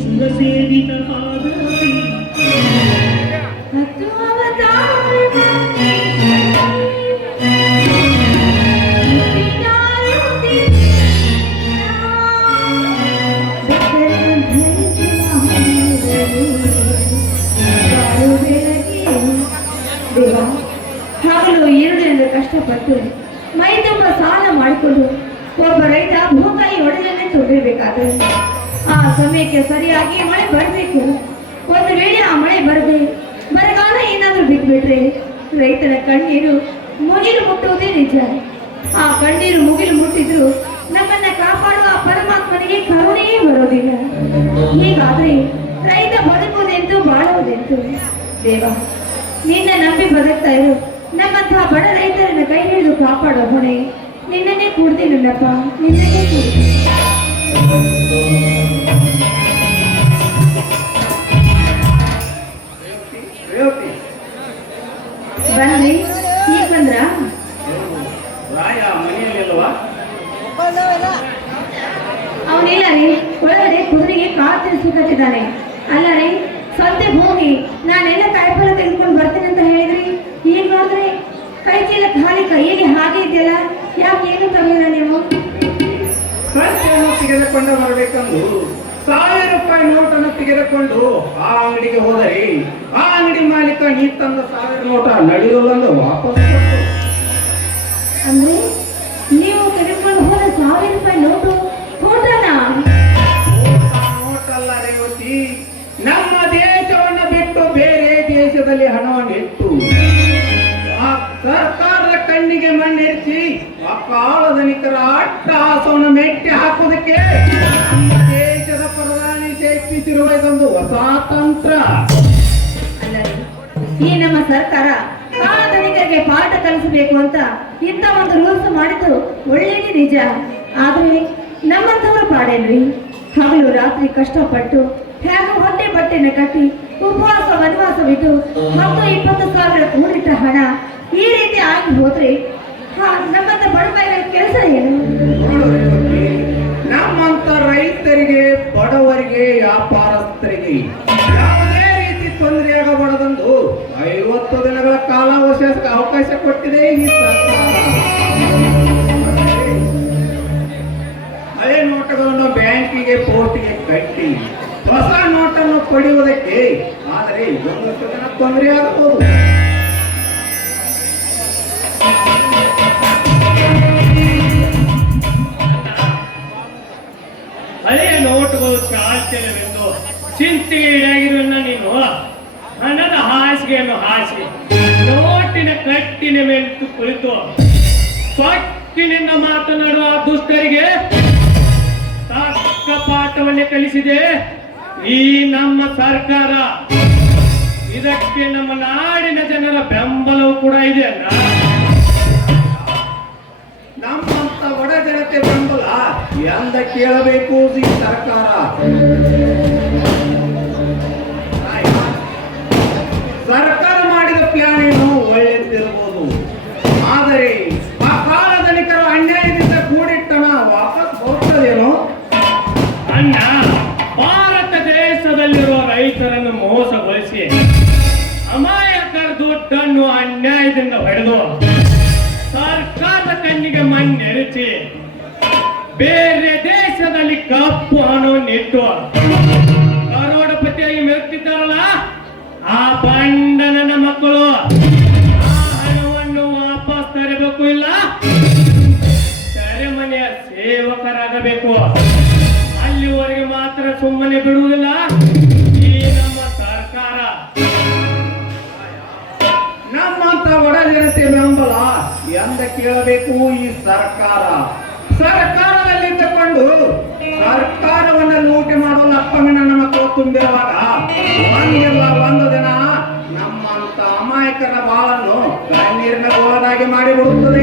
ಸುರಸೇವಿತನಾದ ಹಗಲು ಈರುಳಿನಿಂದ ಕಷ್ಟಪಟ್ಟು ಮೈ ತುಂಬ ಸಾಲ ಮಾಡಿಕೊಂಡು ಒಬ್ಬ ರೈತ ಭೂತಾಯಿ ಒಡಲನ್ನೇ ತುಂಬಿರ್ಬೇಕಾದ್ರೆ ಆ ಸಮಯಕ್ಕೆ ಸರಿಯಾಗಿ ಮಳೆ ಬರಬೇಕು. ಒಂದು ವೇಳೆ ಆ ಮಳೆ ಬರದೆ ಬರಗಾಲ ಏನಾದರೂ ಬಿದ್ದುಬಿಟ್ರೆ ರೈತನ ಕಣ್ಣೀರು ಮುಗಿಲು ಮುಟ್ಟುವುದೇ ನಿಜ. ಆ ಕಣ್ಣೀರು ಮುಗಿಲು ಮುಟ್ಟಿದ್ರು ನಮ್ಮನ್ನ ಕಾಪಾಡುವ ಪರಮಾತ್ಮನಿಗೆ ಕರುಣೆಯೇ ಬರೋದಿಲ್ಲ. ಹೀಗಾದ್ರೆ ರೈತ ಬದುಕುವುದೆಂದು ಬಾಳುವುದೆಂದು. ದೇವ, ನಿನ್ನ ನಂಬಿ ಬದುಕ್ತಾ ಇರು ನಮ್ಮಂತಹ ಬಡ ರೈತರನ್ನ ಕೈ ಹಿಡಿದು ಕಾಪಾಡೋ ಹೊಣೆ ನಿನ್ನನ್ನೇ ಕೂಡ್ತೀನಲ್ಲಪ್ಪ, ನಿನ್ನನ್ನೇ ಕೂಡ್ತೀನಿ. ಬನ್ನಿ, ಈಗ ಬಂದ್ರ? ರಾಯ ಮನೆಯಲ್ಲಿಲ್ವಾ? ಅವನಿಲ್ಲ ರೀ, ಒಳಗಡೆ ಕುದುರೆಗೆ ಕಾಳು ತಿನ್ನಿಸ್ಲಿಕ್ಕಿದ್ದಾನೆ. ಅಲ್ಲ ರೀ, ಸಂತೆಗೆ ಹೋಗಿ ನಾನೆಲ್ಲ ಕಾಯಿಪಲ್ಯ ತೆಗೆದುಕೊಂಡು ಬರ್ತೀನಿ ಅಂತ ಹೇಳಿದ್ರಿ. ಈಗ ನೋಡಿದ್ರೆ ಕೈ ಚೀಲ ಖಾಲಿ ಕೈಯಲ್ಲಿ ಹಾಗೆ ಇದೆಯಲ್ಲ, ಯಾಕೆ ಏನು ತರಲಿಲ್ಲ ನೀವು? ಸಂತೆಯನ್ನು ತೆಗೆದುಕೊಂಡು ಬರಬೇಕಂದು 1000 ರೂಪಾಯಿ ನೋಟನ್ನು ತೆಗೆದುಕೊಂಡು ಆ ಅಂಗಡಿಗೆ ಹೋದರೆ ಆ ಅಂಗಡಿ ಮಾಲೀಕ ನೀ ತಂದ 1000 ನೋಟ ನಡೆಯುವುದನ್ನು ವಾಪಸ್ ಕೊಟ್ಟು. ಅಂದ್ರೆ ನೀವು ತೆಗೆದುಕೊಂಡು ಹೋದ 1000 ರೂಪಾಯಿ ನೋಟು ಕೊಟ್ಟನಾ? ನೋಟಲ್ಲ ರೇವತಿ, ನಮ್ಮ ದೇಶವನ್ನು ಬಿಟ್ಟು ಬೇರೆ ದೇಶದಲ್ಲಿ ಹಣವನ್ನು ಇಟ್ಟು ಆ ಸರ್ಕಾರದ ಕಣ್ಣಿಗೆ ಮಣ್ಣೆರಿಸಿ ಆ ಕಾಳಧನಿಕರ ಅಟ್ಟಹಾಸವನ್ನು ಮೆಟ್ಟಿ ಹಾಕುವುದಕ್ಕೆ ನಮ್ಮ ದೇಶದ ಪ್ರಧಾನಿ ಶೇಖರಿಸಿರುವ ಇದೊಂದು ಹೊಸ ತಂತ್ರ. ಅಲ್ಲರಿ, ಈ ನಮ್ಮ ಸರ್ಕಾರ ಕಾಳಧನಿಕರಿಗೆ ಪಾಠ ಕಲಿಸಬೇಕು ಅಂತ ಇಂಥ ಒಂದು ರೂಲ್ಸ್ ಮಾಡಿದ್ದು ಒಳ್ಳೇದೇ ನಿಜ. ಆದ್ರೆ ನಮ್ಮಂಥವ್ರ ಪಾಡೇನ್ರಿ, ಹಗಲು ರಾತ್ರಿ ಕಷ್ಟಪಟ್ಟು ಹೇಗೆ ಹೊಟ್ಟೆ ಬಟ್ಟೆನ ಕಟ್ಟಿ ಉಪವಾಸ ವನವಾಸವಿದ್ದು 10-20 ಸಾವಿರ ಕೂಡಿಟ್ಟ ಹಣ ಈ ರೀತಿ ಆಗಿ ಹೋದ್ರೆ ನಮ್ಮಂತ ಬಡವರ ಕೆಲಸ ಏನು? ನಮ್ಮಂತ ರೈತರಿಗೆ, ಬಡವರಿಗೆ, ವ್ಯಾಪಾರಸ್ಥರಿಗೆ ಯಾವುದೇ ರೀತಿ ತೊಂದರೆಯಾಗಬಾರದೆಂದು 50 ದಿನಗಳ ಅವಕಾಶ ಕೊಟ್ಟಿದೆ ಈ ಸರ್ಕಾರ. ಹಳೆ ನೋಟಗಳನ್ನು ಬ್ಯಾಂಕಿಗೆ, ಪೋಸ್ಟ್ಗೆ ಕಟ್ಟಿ ಹೊಸ ನೋಟನ್ನು ಪಡೆಯುವುದಕ್ಕೆ ಆದರೆ 1 ದಿನ ತೊಂದರೆ ಆಗಬಹುದು. ಹಳೆಯ ನೋಟುಗಳು ಚಾಲ್ತಿಲ್ಲವೆಂದು ಚಿಂತೆಗೆ ಈಡಾಗಿರುವನ್ನ ನೀನು ಹಣದ ಹಾಸಿಗೆಯನ್ನು ಹಾಸಿ ನೋಟಿನ ಕಟ್ಟಿನ ಮೇಲೆ ಕುಳಿತು ಪಟ್ಟಿನಿಂದ ಮಾತನಾಡುವ ದುಷ್ಟರಿಗೆ ತಕ್ಕ ಪಾಠವನ್ನೇ ಕಲಿಸಿದೆ ಈ ನಮ್ಮ ಸರ್ಕಾರ. ಇದಕ್ಕೆ ನಮ್ಮ ನಾಡಿನ ಜನರ ಬೆಂಬಲವೂ ಕೂಡ ಇದೆ ಅಲ್ಲ. ನಮ್ಮಂತ ಬಡ ಜನತೆ ಬೆಂಬಲ ಎಂದ ಕೇಳಬೇಕು ಈ ಸರ್ಕಾರ. ಸರ್ಕಾರ ಮಾಡಿದ ಪ್ಲಾನ್ ಏನು ಒಳ್ಳೆದಿರಬಹುದು, ಆದರೆ ಆ ಕಾಳಧನಿಕರ ಅನ್ಯಾಯದಿಂದ ಕೂಡಿಟ್ಟನ ವಾಪಸ್ ಬರುತ್ತದೇನೋ? ಅಣ್ಣ, ಭಾರತ ದೇಶದಲ್ಲಿರುವ ರೈತರನ್ನು ಮೋಸಗೊಳಿಸಿ ಅಮಾಯಕರ ದುಡ್ಡನ್ನು ಅನ್ಯಾಯದಿಂದ ಹೊಡೆದು ಸರ್ಕಾರದ ಕಣ್ಣಿಗೆ ಮಣ್ಣೆರಚಿ ಬೇರೆ ದೇಶದಲ್ಲಿ ಕಪ್ಪು ಹಣವನ್ನಿಟ್ಟು ಕರೋಡಪತಿಯಾಗಿ ಮೆರುತ್ತಿದ್ದಾರಲ್ಲ ಆ ಬಂಡನ ಮಕ್ಕಳು ಆ ಹಣವನ್ನು ವಾಪಸ್ ತರಬೇಕು, ಇಲ್ಲ ಸೆರೆಮನೆಯ ಸೇವಕರಾಗಬೇಕು. ಅಲ್ಲಿವರೆಗೆ ಮಾತ್ರ ಸುಮ್ಮನೆ ಬಿಡುವುದಿಲ್ಲ ಈ ನಮ್ಮ ಸರ್ಕಾರ. ನಮ್ಮಂತ ಬಡ ಜನತೆ ಬೆಂಬಲ ಎಂದ ಕೇಳಬೇಕು ಈ ಸರ್ಕಾರ. ಸರ್ಕಾರದಲ್ಲಿಟ್ಟುಕೊಂಡು ಸರ್ಕಾರವನ್ನು ಲೂಟಿ ಮಾಡಲು ಅಪ್ಪಂಗನ ಮಕ್ಕಳು ತುಂಬಿರುವಾಗ ಒಂದು ದಿನ ನಮ್ಮಂತ ಅಮಾಯಕರ ಬಾಳನ್ನು ಕಣ್ಣೀರಿನ ಗೋಳದಾಗಿ ಮಾಡಿಬಿಡುತ್ತದೆ.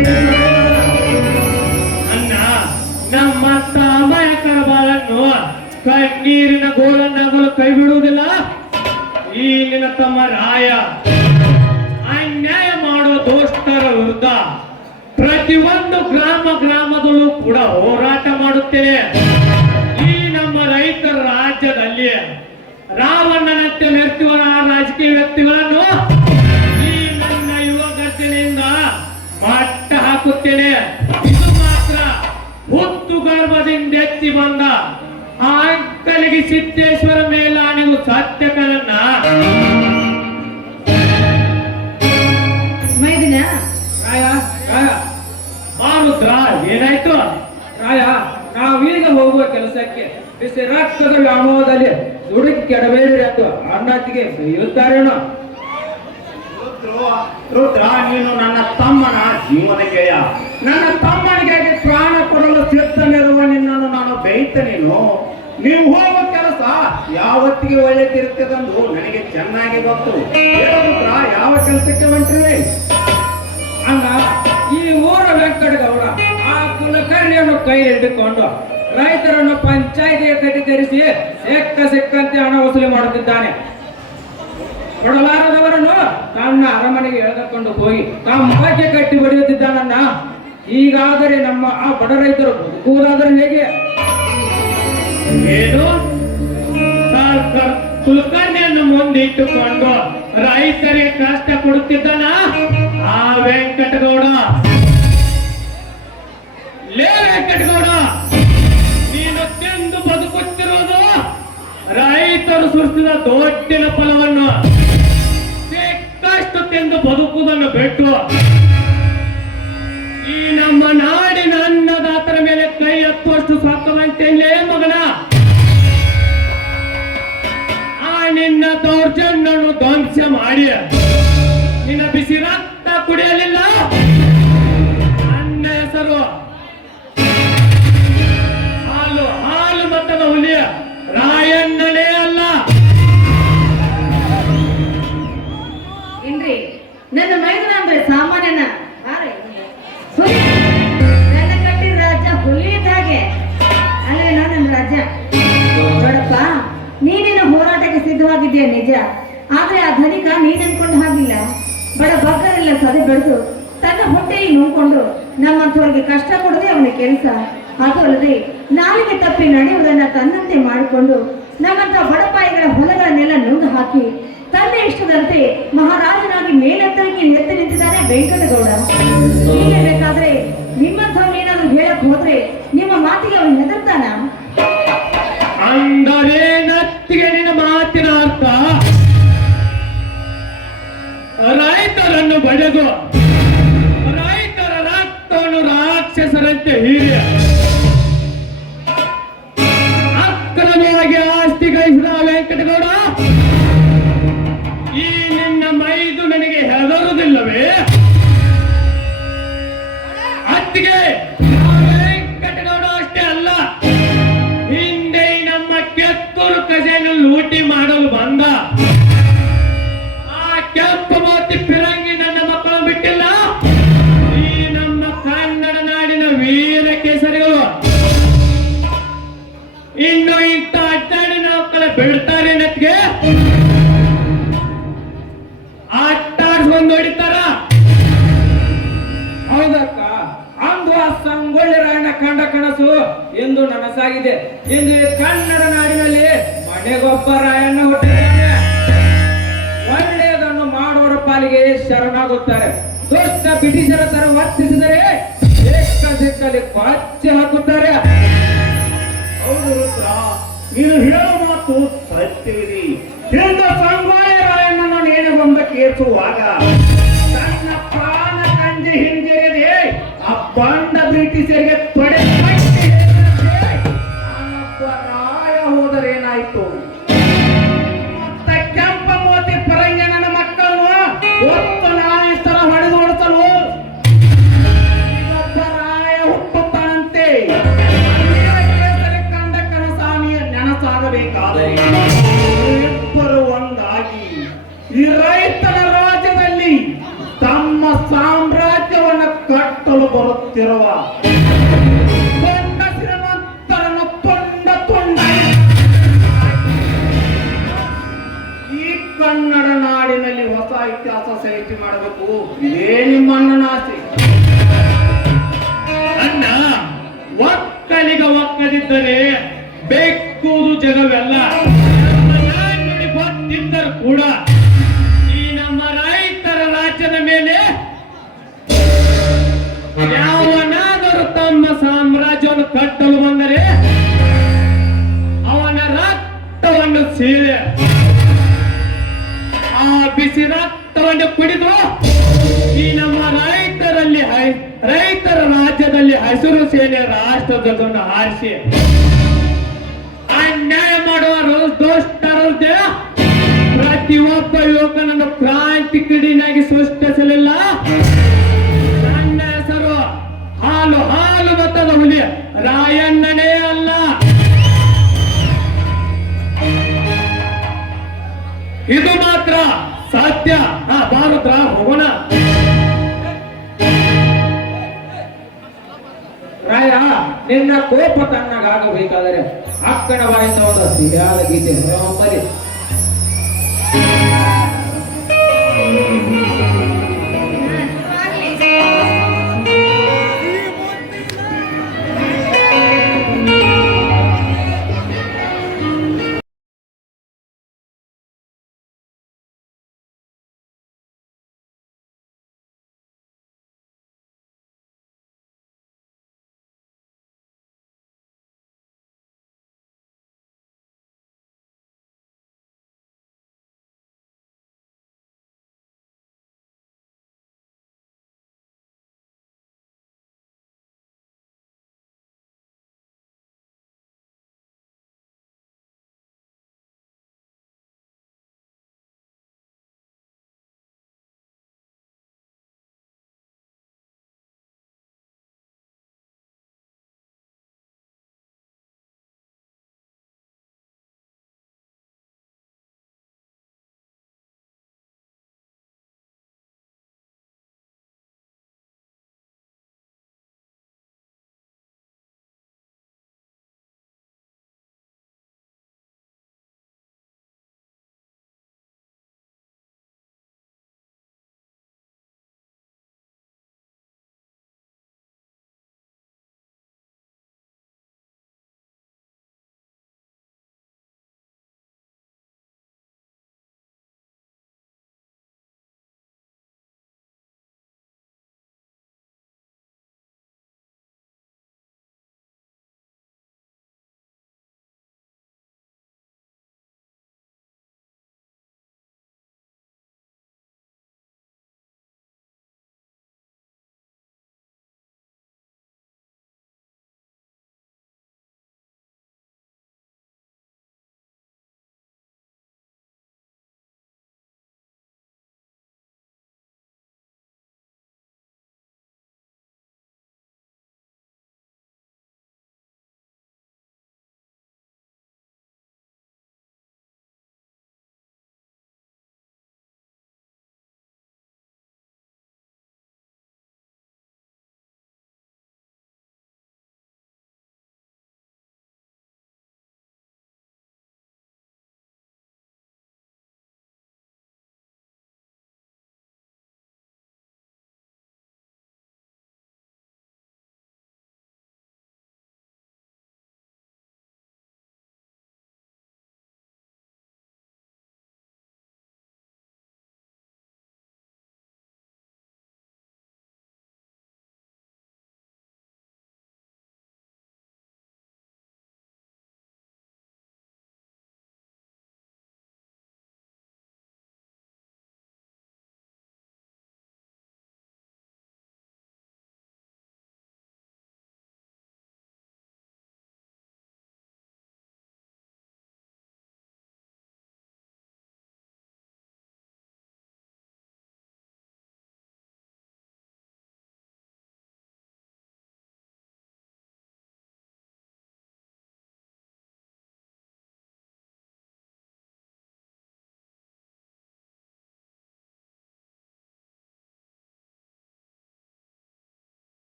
ಅಣ್ಣ, ನಮ್ಮಂತ ಅಮಾಯಕರ ಬಾಳನ್ನು ಕಣ್ಣೀರಿನ ಗೋಲನ್ನಾಗಲು ಕೈ ಬಿಡುವುದಿಲ್ಲ ಈ ನಿನ್ನ ತಮ್ಮ ರಾಯ. ಅನ್ಯಾಯ ಮಾಡುವ ದುಷ್ಟರ ವಿರುದ್ಧ ಪ್ರತಿಯೊಂದು ಗ್ರಾಮದಲ್ಲೂ ಕೂಡ ಹೋರಾಟ ಮಾಡುತ್ತೇನೆ. ಈ ನಮ್ಮ ರೈತರ ರಾಜ್ಯದಲ್ಲಿ ಅಲ್ಲಿ ರಾವಣನಂತೆ ಮೆರೆಯುವ ರಾಜಕೀಯ ವ್ಯಕ್ತಿಗಳನ್ನು ಈ ನನ್ನ ಯುವ ಗರ್ಜನೆಯಿಂದ ಮಟ್ಟ ಹಾಕುತ್ತೇನೆ. ಇದು ಮಾತ್ರ ಹುತ್ತು ಗರ್ಭದಿಂದ ಎತ್ತಿ ಬಂದ ಆ ಅಂಕಲಿಗೆ ಸಿದ್ದೇಶ್ವರ ಮೇಲಾಣಿಗೂ ಸತ್ಯಕರನ್ನ ಮೈದಿನ ರಾಯ ರಾಯ ಮಾರುದ್ರ ಏನಾಯ್ತು? ರಾಯ ನಾವೀಗ ಹೋಗುವ ಕೆಲಸಕ್ಕೆ ಬಿಸಿ ರಕ್ತದ ವ್ಯಾಮೋಹದಲ್ಲಿ ದುಡುಕಿ ಕೆಡಬೇಡಿ ಎಂದು ಅಣ್ಣತ್ತಿಗೆ ಇರುತ್ತಾರೇನೋ. ರುದ್ರ, ನೀನು ನನ್ನ ತಮ್ಮನ ಜೀವನ ಗೆಳೆಯ. ನನ್ನ ತಮ್ಮನಿಗೆ ಪ್ರಾಣ ಕೊಡಲು ಸಿದ್ಧನಿರುವ ನಿನ್ನನ್ನು ನಾನು ಬೈತನೇನು? ನೀವು ಹೋಗುವ ಕೆಲಸ ಯಾವತ್ತಿಗೆ ಒಳ್ಳೆದಿರುತ್ತದೆಂದು ನನಗೆ ಚೆನ್ನಾಗಿ ಗೊತ್ತು. ರುದ್ರ, ಯಾವ ಕೆಲಸಕ್ಕೆ ಹೊಂಟಿವೆ? ಅಣ್ಣ, ಈ ಊರ ವೆಂಕಟಗೌಡ ಆ ಕುಲಕರ್ಣಿಯನ್ನು ಕೈ ಹಿಡಿದುಕೊಂಡು ರೈತರನ್ನು ಪಂಚಾಯಿತಿಗೆ ಕಟ್ಟಿಕರಿಸಿ ಸಿಕ್ಕಂತೆ ಹಣ ವಸೂಲಿ ಮಾಡುತ್ತಿದ್ದಾನೆ. ಕೊಡಲಾರದವರನ್ನು ತನ್ನ ಅರಮನೆಗೆ ಎಳೆದುಕೊಂಡು ಹೋಗಿ ಕಂಬಕ್ಕೆ ಕಟ್ಟಿ ಹೊಡೆಯುತ್ತಿದ್ದಾನನ್ನ. ಹೀಗಾದರೆ ನಮ್ಮ ಆ ಬಡ ರೈತರು ಬದುಕುವುದಾದರೆ ಹೇಗೆ? ಏನು ಕುಲಕರ್ಣಿಯನ್ನು ಮುಂದಿಟ್ಟುಕೊಂಡು ರೈತರಿಗೆ ಕಷ್ಟ ಕೊಡುತ್ತಿದ್ದಾನ ಆ ವೆಂಕಟಗೌಡ? ಲೇ ವೆಂಕಟಗೌಡ, ನೀನು ತಿಂದು ಬದುಕುತ್ತಿರುವುದು ರೈತರು ಸುರಿಸಿದ ದೊಡ್ಡಿನ ಫಲವನ್ನು ಸಿಕ್ಕಷ್ಟು ತಿಂದು ಬದುಕುವುದನ್ನು ಬಿಟ್ಟು ಈ ನಮ್ಮ ನಾಡಿನ ಅನ್ನದಾತರ ಮೇಲೆ ಕೈ ಎತ್ತುವಷ್ಟು ಸಾಕದಂತೇನೇ ಮಗನ? ಆ ನಿನ್ನ ದೌರ್ಜನ್ಯವನ್ನು ಧ್ವಂಸ ಮಾಡಿ ನಿನ್ನ ಬಿಸಿ ರಕ್ತ ಕುಡಿಯಲಿಲ್ಲ. ನನ್ನ ಹೆಸರು ಹಾಲು ಮತದ ಹುಲಿ ರಾಯಣ್ಣನೇ ಅಲ್ಲ. ಏನ್ರಿ, ನನ್ನ ಮೈದನ ಅಂದ್ರೆ ಸಾಮಾನ್ಯನ? ಹುಲಿ, ನನ್ನ ಕಟ್ಟಿದ ರಾಜ ಹುಲಿ ಇದ್ದ ಹಾಗೆ ಅಲ್ಲೇನೋ ನನ್ನ ರಾಜ. ನೋಡಪ್ಪ, ನೀನೇನು ಹೋರಾಟಕ್ಕೆ ಸಿದ್ಧವಾಗಿದ್ದೀಯ ನಿಜ, ಆದ್ರೆ ಆ ಧನಿಕ ನೀನ್ ಅನ್ಕೊಂಡ ಹಾಗಿಲ್ಲ. ಬಡ ಬಗ್ಗರೆಲ್ಲ ಸದೆ ಬೆಳೆದು ತನ್ನ ಹೊಟ್ಟೆಯಲ್ಲಿ ನೋಡ್ಕೊಂಡು ನಮ್ಮಂಥವ್ರಿಗೆ ಕಷ್ಟ ಕೊಡದೆ ಅವನ ಕೆಲಸ. ಅದು ಅಲ್ಲದೆ ನಾಲಿಗೆ ತಪ್ಪಿ ನಡೆಯುವುದನ್ನ ತನ್ನಂತೆ ಮಾಡಿಕೊಂಡು ನಮ್ಮಂತ ಬಡಪಾಯಿಗಳ ಹೊಲಗಳನ್ನೆಲ್ಲ ನುಂಗು ಹಾಕಿ ತನ್ನ ಇಷ್ಟದಂತೆ ಮಹಾರಾಜನಾಗಿ ಮೇಲೆತ್ತರಕ್ಕೆ ಎತ್ತಿ ನಿಂತಿದ್ದಾನೆ ವೆಂಕಟಗೌಡ. ಹೀಗೆ ಬೇಕಾದ್ರೆ ನಿಮ್ಮಂಥವ್ರು ಏನಾದ್ರು ಹೇಳಕ್ ಹೋದ್ರೆ ನಿಮ್ಮ ಮಾತಿಗೆ ಅವನು ಹೆದರ್ತಾನ? ಅಂದರೆ ನತ್ತಿಗೆ ನಿನ್ನ ಮಾತಿನ ಅರ್ಥ ರೈತರನ್ನು ಬಡೆದು ರೈತರ ರಕ್ತವನ್ನು ರಾಕ್ಷಸರಂತೆ ಹೀರಿ ಅಕ್ರಮವಾಗಿ ಆಸ್ತಿ ಗಳಿಸಿದ ವೆಂಕಟಗೌಡ, ಈ ನಿನ್ನ ಮೈದು ನನಗೆ ಹೆದರುವುದಿಲ್ಲವೇ? ಅತ್ತಿಗೆ ವೆಂಕಟಗೌಡ ಅಷ್ಟೇ ಅಲ್ಲ, ಹಿಂದೆ ನಮ್ಮ ಕೆತ್ತೂರು ಖಜಾನೆ ಲೂಟಿ ಮಾಡಲು ಬಂದ ಆ ಕೆಂಪು ಮೋತಿ ಫಿರಂಗಿ ನನ್ನ ಮಕ್ಕಳು ಬಿಟ್ಟಿಲ್ಲ. ಈ ನಮ್ಮ ಕನ್ನಡ ನಾಡಿನ ವೀರ ಕೇಸರಿಗಳು ಇನ್ನು ಇಂಥ ಅಡ್ಡಾಡಿನ ಮಕ್ಕಳ ಬಿಡ್ತಾರೆ ನತ್ಗೆ ಆಟಾಡ್ಸ್ಕೊಂಡು ಹೊಡಿತಾರ. ಹೌದಕ್ಕ, ಅಂದು ಆ ಸಂಗೊಳ್ಳಿ ರಾಯಣ್ಣ ಕಂಡ ಕನಸು ಎಂದು ನನಸಾಗಿದೆ. ಇಂದು ಈ ಕನ್ನಡ ನಾಡಿನಲ್ಲಿ ಮನೆಗೊಬ್ಬ ರಾಯಣ್ಣ ಹುಟ್ಟಿದ್ದಾನೆ. ಒಳ್ಳೆಯದನ್ನು ಮಾಡುವವರ ಪಾಲಿಗೆ ಶರಣಾಗುತ್ತಾರೆ. ದುಷ್ಟ ಬ್ರಿಟಿಷರ ತರ ವರ್ತಿಸಿದರೆ ಸಿಕ್ಕಲ್ಲಿ ಕೊಚ್ಚಿ ಹಾಕುತ್ತಾರೆ. ಹೌದು ರುದ್ರ, ನೀನು ಹೇಳೋ ಮಾತು ಸತ್ಯವಿದೆ. ಹಿಂದ ಸಂಗೊಳ್ಳಿ ರಾಯಣ್ಣನ ನೇಣೆಗೊಂಬ ಕೇಸುವಾಗ ತನ್ನ ಪ್ರಾಣ ಕಂಜಿ ಹಿಂಜರಿದೆ ಆ ಬಂಡ ಬ್ರಿಟಿಷರಿಗೆ ತೊಡೆ ನಾನೊಬ್ಬ ರಾಯ ಹೋದರೇನಾಯ್ತು? ಮತ್ತ ಕೆಂಪ ಮೋತಿ ಪರಂಗಿ ನನ್ನ ಮಕ್ಕಳನ್ನು ಒತ್ತು ನಾಯಿಸ್ತರ ಹೊಡೆದು ಓಡಿಸಲು ಇನ್ನೊಬ್ಬ ರಾಯ ಹುಟ್ಟುತ್ತಾನಂತೆ. ಕಂಡ ಕನಸಾನಿಯ ನೆನಸಾಗಬೇಕಾದರೆ ಇಬ್ಬರು ಒಂದಾಗಿ ಈ ರೈತರ ರಾಜ್ಯದಲ್ಲಿ ತಮ್ಮ ಸಾಮ್ರಾಜ್ಯವನ್ನು ಕಟ್ಟಲು ಬರುತ್ತಿರುವ ದೊಡ್ಡ ಶ್ರೀಮಂತರನ್ನು ತುಂಡ ಈ ಕನ್ನಡ ನಾಡಿನಲ್ಲಿ ಹೊಸ ಇತಿಹಾಸ ಸೃಷ್ಟಿ ಮಾಡಬೇಕು. ಇದೇ ನಿಮ್ಮ ಅಣ್ಣನ ಆಸೆ. ಅಣ್ಣ, ಒಕ್ಕಲಿಗ ಒಕ್ಕದಿದ್ದರೆ ಬೆಕ್ಕುವುದು ಜಗವೆಲ್ಲ. ಸೀಳೆ ಆ ಬಿಸಿ ರಕ್ತವನ್ನು ಕುಡಿದು ಈ ನಮ್ಮ ರೈತರ ರಾಜ್ಯದಲ್ಲಿ ಹಸಿರು ಸೇನೆ ರಾಷ್ಟ್ರ ಧ್ವಜವನ್ನು ಹಾರಿಸಿ ಅನ್ಯಾಯ ಮಾಡುವರು ದುಷ್ಟರದ್ದೇ ಪ್ರತಿಯೊಬ್ಬ ಯುವಕನನ್ನು ಕ್ರಾಂತಿ ಕಿಡಿನಾಗಿ ಸೃಷ್ಟಿಸಲಿಲ್ಲ. ನನ್ನ ಹೆಸರು ಹಾಲು ಮತದ ಹುಲಿ ರಾಯಣ್ಣನೇ ಅಲ್ಲ. ಇದು ಮಾತ್ರ ಸತ್ಯ. ಭಾರತ ಹೋಗೋಣ. ರಾಯ, ನಿನ್ನ ಕೋಪ ತಣ್ಣಗಾಗಬೇಕಾದರೆ ಅಕ್ಕನ ಬಾಯಿಂದ ಒಂದು ಸಿರಿಯಾದ ಗೀತೆ ಹೊರಹೊಮ್ಮಲಿ.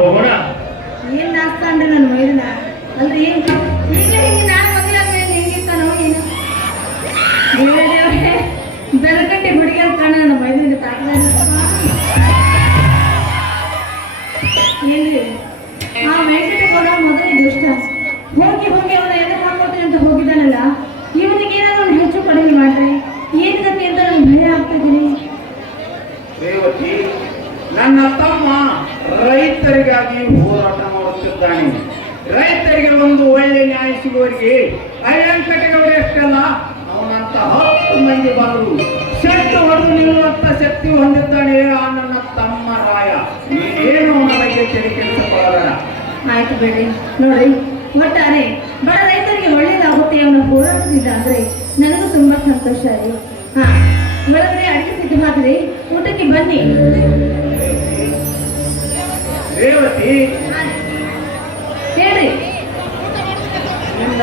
ಹೋಗೋಣ. ಏನ್ ನಾಸ್ತ ಅಂದ್ರೆ ನನ್ನ ಮೈದನ ಅಲ್ರಿ ಈಗ ಹಿಂಗೆ ನಾನು ಮದುವೆ ಆದ್ಮೇಲೆ ಹೆಂಗಿರ್ತಾನೋ ಏನು ದೇವರೇ ಬೆಳಕಟ್ಟೆ ಹುಡುಗಿಯರ್ ಕಾಣ ನನ್ನ ಮೈದನಿಗೆ ತಾಕದ ಏನ್ರಿ ಆ ಮೆಂಟೆ ಕೊಡೋ ಮೊದಲೇ ದುಷ್ಟ ಹೋಗಿ ಹೋಗಿ ಅವನ ಎದಕ್ಕೆ ಹಾಕೋತೀನಿ ಅಂತ ಹೋಗಿದ್ದಾನಲ್ಲ ಇವನಿಗೆ ಏನಾದ್ರು ಒಂದು ಹೆಚ್ಚು ಕಡಿಮೆ ಮಾಡ್ರಿ ಏನಿದಕ್ಕೆ ಅಂತ ನನಗೆ ಭಯ ಆಗ್ತಾ ಇದೀನಿ. ರೇವತಿ, ನನ್ನ ತಮ್ಮ ರೈತರಿಗಾಗಿ ಹೋರಾಟ ಮಾಡುತ್ತಿದ್ದಾನೆ. ರೈತರಿಗೆ ಒಂದು ಒಳ್ಳೆ ನ್ಯಾಯ ಸಿಗುವವರಿಗೆ ಅಯ್ಯಂಕಟಗೌಡ ಎಷ್ಟಲ್ಲ ಅವನಂತ 10 ಮಂದಿ ಬರಲು ಶೆಟ್ಟು ಹೊಡೆದು ನಿಲ್ಲುವಂತ ಶಕ್ತಿ ಹೊಂದಿದ್ದಾನೆ ಆ ನನ್ನ ತಮ್ಮ ರಾಯ. ಏನು ಅವನ ಬಗ್ಗೆ ತೆರೆ ಕೆಡಿಸಿಕೊಳ್ಳಬೇಡ. ಆಯ್ತು ಬೇಡಿ ನೋಡ್ರಿ, ಒಟ್ಟಾರೆ ಬಡ ರೈತರಿಗೆ ಒಳ್ಳೇದಾಗುತ್ತೆ ಅವನ ಹೋರಾಟದಿಂದ ಅಂದ್ರೆ ನನಗೂ ತುಂಬಾ ಸಂತೋಷ ರೀ. ಹಾ, ಒಳಗಡೆ ಅಡಿಗೆ ಸಿದ್ಧ ಮಾಡಿದ್ರಿ, ಊಟಕ್ಕೆ ಬನ್ನಿ. ರೇವತಿ, ಹೇಳ್ರಿ. ನಿನ್ನ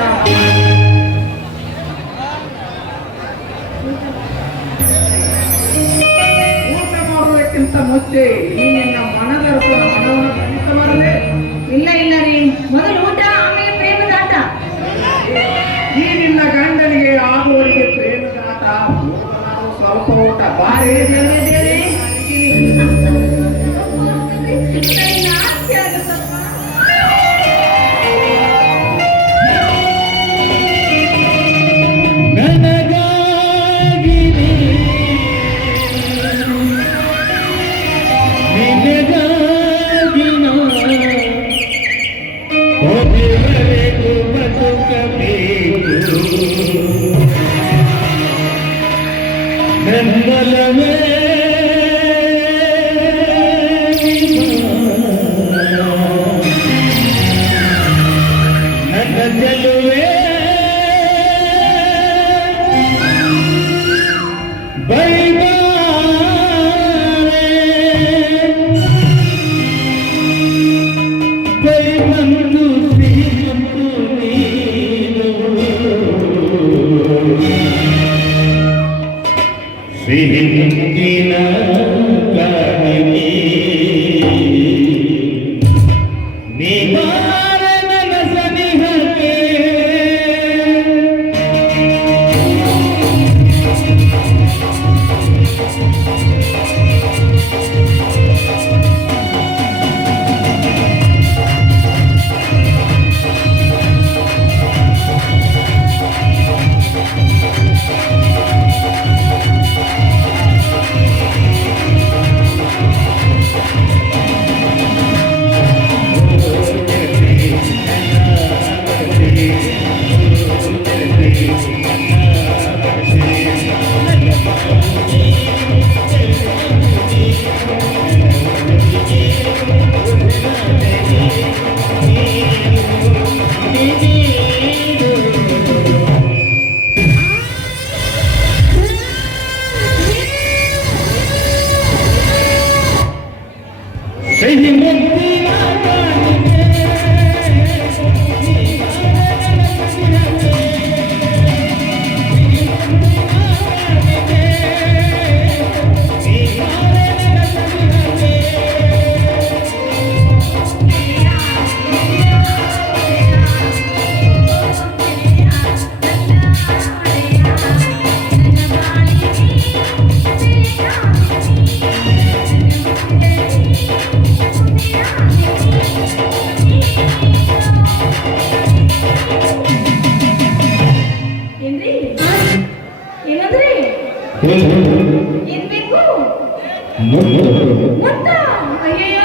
ಊಟ ಮಾಡುವುದಕ್ಕಿಂತ ಮುಂಚೆ ಈ ನಿನ್ನ ಮನದರ್ಪಣ ಮನವನ್ನು ಗಮನಿಸಬಾರದೆ. ಇಲ್ಲ ಇಲ್ಲ ರೀ, ಮೊದಲು ಊಟ ಆಮೇಲೆ ಪ್ರೇಮದ ಆಟ. ಈ ನಿನ್ನ ಗಂಡನಿಗೆ ಆಗುವವರಿಗೆ ಪ್ರೇಮದ ಆಟ, ನಾವು ಸ್ವಲ್ಪ ಊಟ ಬಾರಿ ನಾಚಿಕೆ ಆಗುತ್ತಪ್ಪ. ಏನ್ ಬೇಕು? ಮುತ್ತ? ಅಯ್ಯಯ್ಯೋ,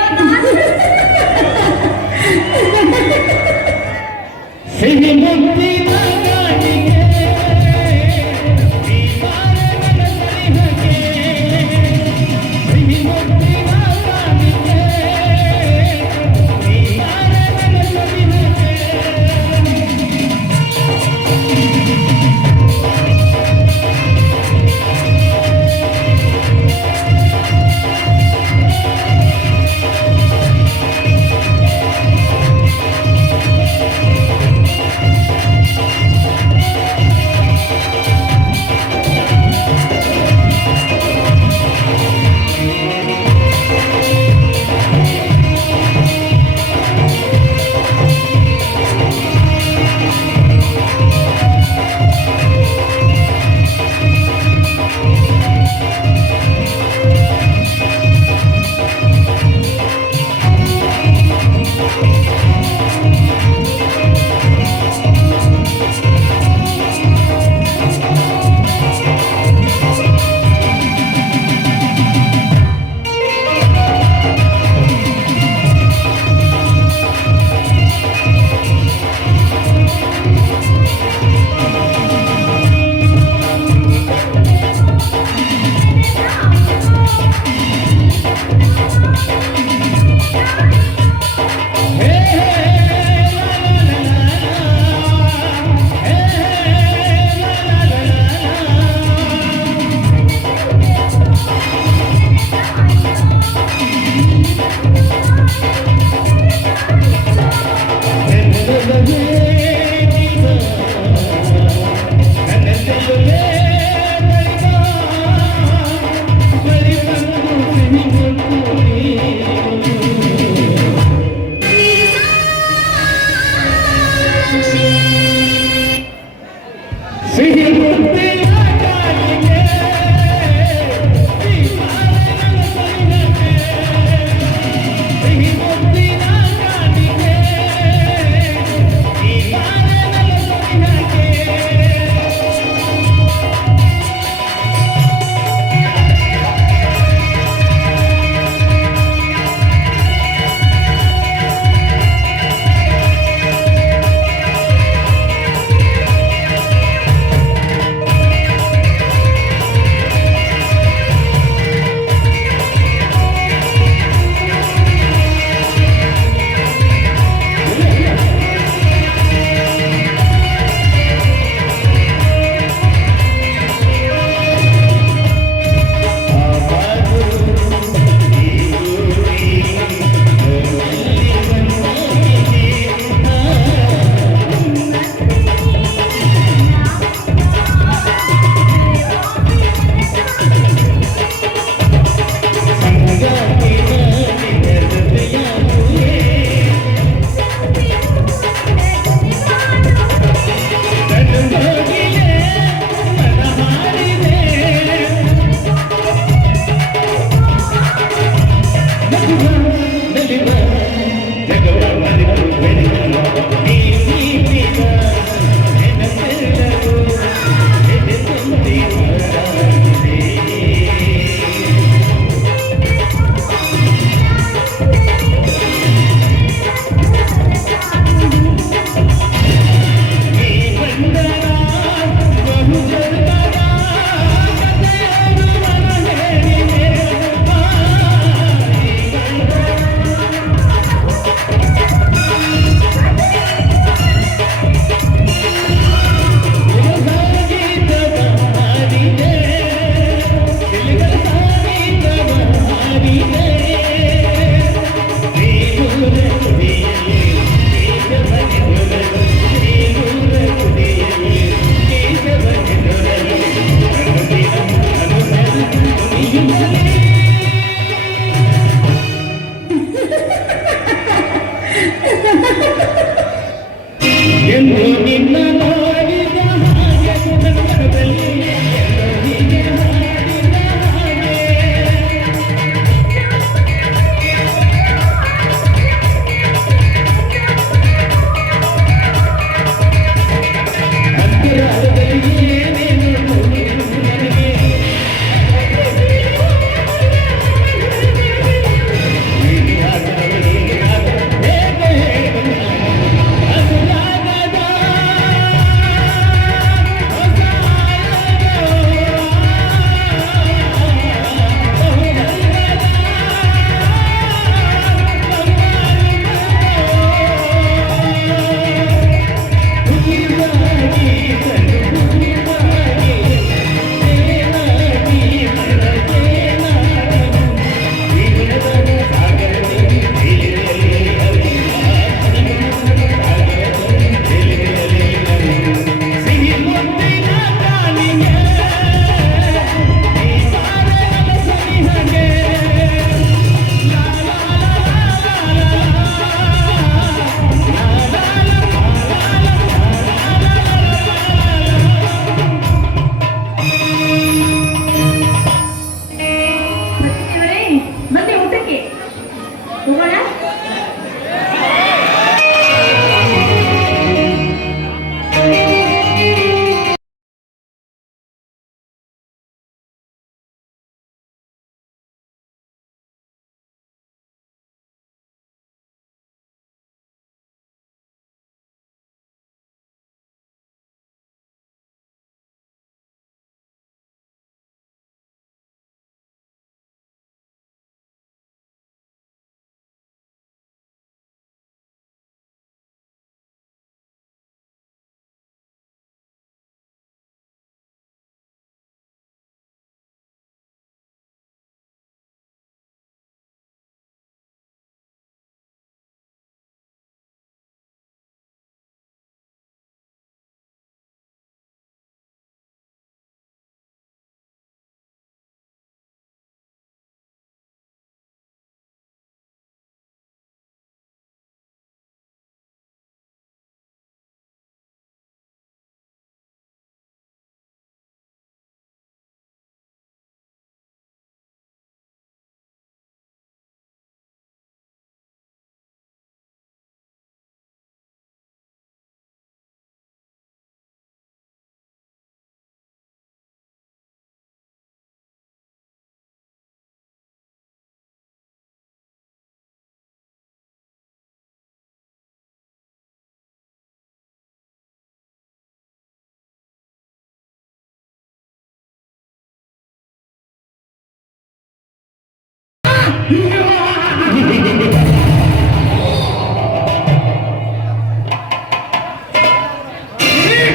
ಈ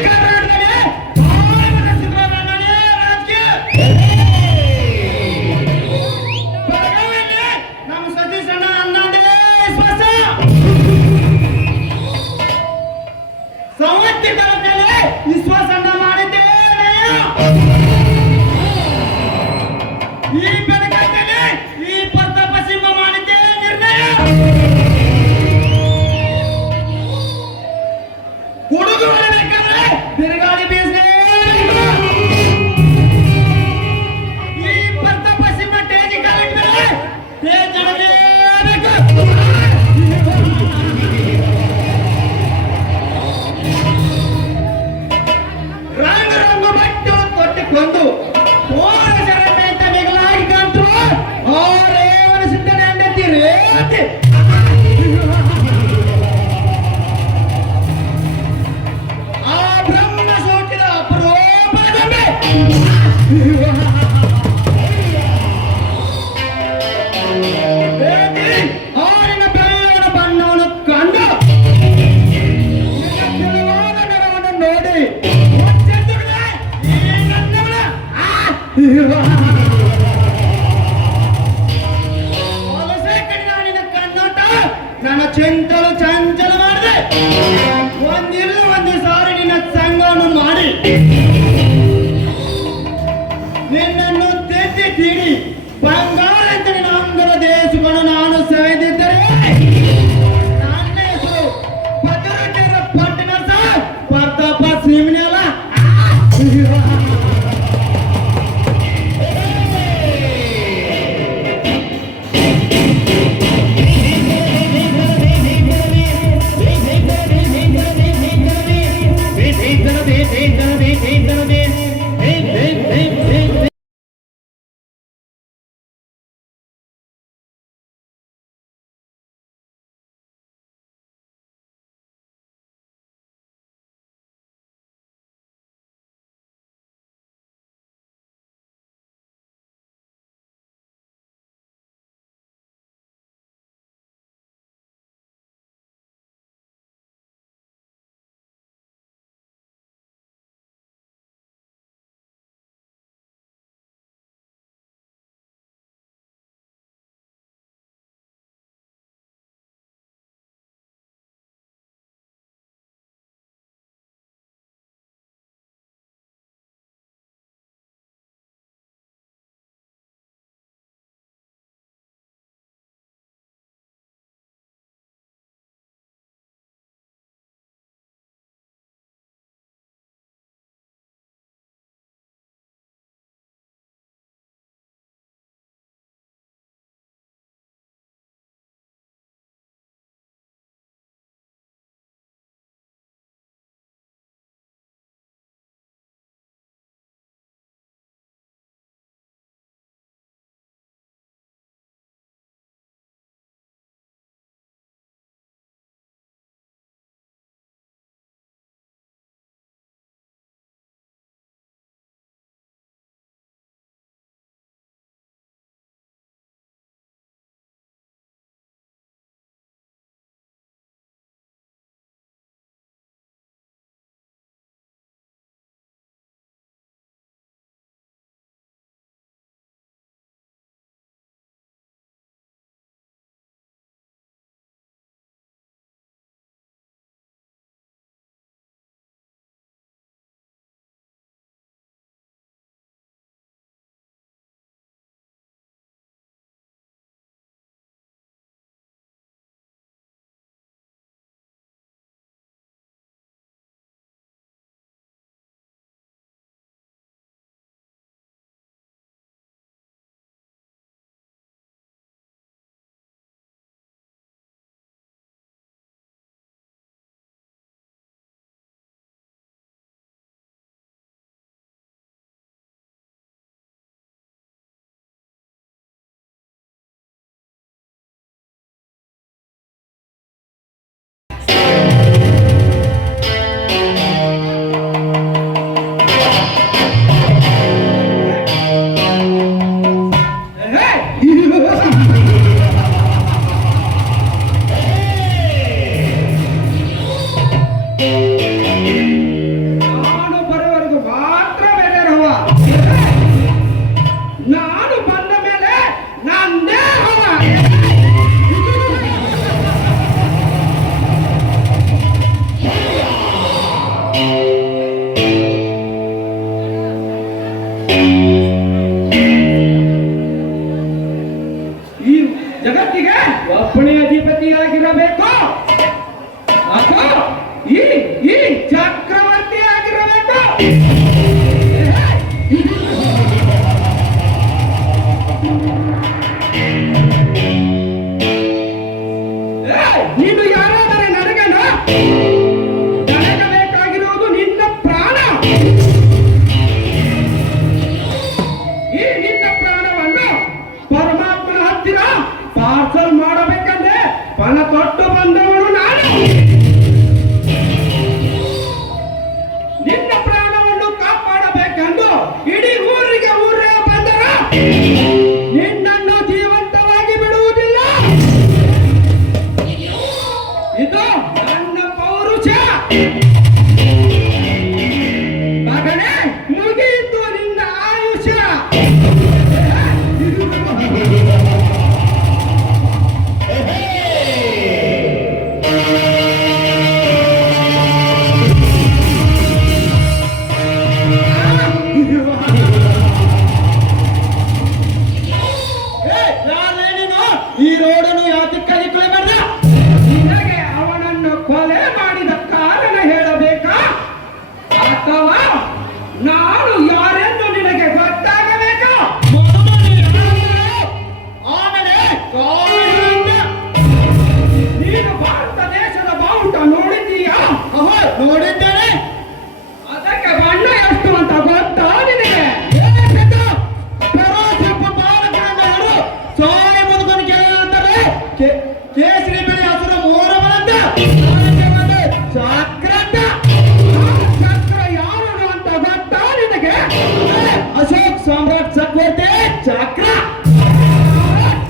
ಕರ್ನಾಟಕದಲ್ಲಿ ಆಳ್ವಿಕೆ ಸಿದ್ದರಾಮಯ್ಯನೇ ರಾಜಕೀಯ. ಬೆಳಗಾವಿಯಲ್ಲಿ ನಮ್ಮ ಸತೀಶ್ ಅಣ್ಣ ಅನ್ನೋದೇ ವಿಶ್ವಾಸ. ಸಂವತ್ತಿ ತಾಲೂಕಿನಲ್ಲಿ ವಿಶ್ವಾಸ ಅಣ್ಣ ಮಾಡಿದ್ದೇ ನಯ. ಈ ಬೆಳಗಾವಿಯಲ್ಲಿ ಈ ಪ್ರತಾಪ ಸಿಂಹ ಮಾಡಿದ್ದೇ ನಿರ್ಣಯ. ಹುಡುಗ ಬರಬೇಕಾದ್ರೆ ಬಿರುಗಾಳಿ ಬೀಸಲೇಬೇಕು. ಈ ಪ್ರತಾಪ ಸಿಂಹ ಟೇಜಿ ಕಾಲಿಟ್ಮೇಲೆ ಟೇಜ್ ಅಡಗಲೇಬೇಕು. ರಂಗ ರಂಗ ಬಟ್ಟು ತೊಟ್ಟಿಕೊಂಡು ಹೋರಾಟ ಮೇತ ಮಿಗಲಾಗಿ ಕಂತು ಅವರೇವನ ಸಿದ್ಧನೆ ಅಂಡತ್ತೀರಿ. ಆ ಬ್ರಹ್ಮ ಸೋಟಿದ ಅಪರೂಪದ ಗೊಂಬೆ. ಬೇಟಿ ಆರಿನ ಬೆಳ್ಳನ ಬಣ್ಣವನ್ನು ಕಂಡು ನಿನ್ನ ತೆಳುವಾದ ನರವನ್ನು ನೋಡಿ ಹೊಟ್ಟೆದುರಿದೆ ಈ ನನ್ನವನ. ವಲಸೆ ಕಣ್ಣಿನ ನಿನ್ನ ಕಣ್ಣೋಟ ನನ್ನ ಚಿಂತಲು ಚಂಚಲ ಮಾಡಿದೆ. ಒಂದಿಲ್ಲ ಒಂದು ಸಾರಿ ನಿನ್ನ ಸಂಗವನ್ನು ಮಾಡಿ ನಿನ್ನನ್ನು ತೆತ್ತಿ ತೀಡಿ ಬಂಗಾರ ಅಂತ ನಿನ್ನ ಅಂಗದ ದೇಶವನ್ನು ನಾನು ಸೆಳೆದಿದ್ದರೆ ನನ್ನ ಹೆಸರು ಭದ್ರತೆಯ ಪಟ್ಟಣ ಪ್ರತಾಪ ಸಿಂಹನೇ ಅಲ್ಲ. ನಿನ್ನನ್ನು ಜೀವಂತವಾಗಿ ಬಿಡುವುದಿಲ್ಲ. ಇದು ನನ್ನ ಪೌರುಷ. ಮಗನೇ, ಮುಗಿಯಿತು ನಿನ್ನ ಆಯುಷ್ಯ. ಈ ರೋಡನ್ನು ಯಾತಕ್ಕಾಗಿ ಕೊಲೆ ಮಾಡಿದ? ನಿನಗೆ ಅವನನ್ನು ಕೊಲೆ ಮಾಡಿದ ಕಾರಣ ಹೇಳಬೇಕಾ, ಅಥವಾ ನಾನು ಯಾರೆಂದು ನಿನಗೆ ಗೊತ್ತಾಗಬೇಕಾ? ಆಮೇಲೆ ನೀನು ಭಾರತ ದೇಶದ ಬಾವುಟ ನೋಡಿದ್ದೀಯಾ? ನೋಡಿದ್ದೇನೆ. ಅದಕ್ಕೆ ಬಣ್ಣ ಎಷ್ಟು ಅಂತ ಗೊತ್ತಾ ನಿನಗೆ? ಕೇಸರಿ ಬೆಳೆ ಹಸಿರು ಮೋರ ಬಂದ ಚಕ್ರ ಚಕ್ರ ಯಾರು ಅಂತ ಗೊತ್ತಾ ನಿನಗೆ? ಅಶೋಕ್ ಸಾಮ್ರಾಟ್ ಚಕ್ರವರ್ತಿ ಚಕ್ರ.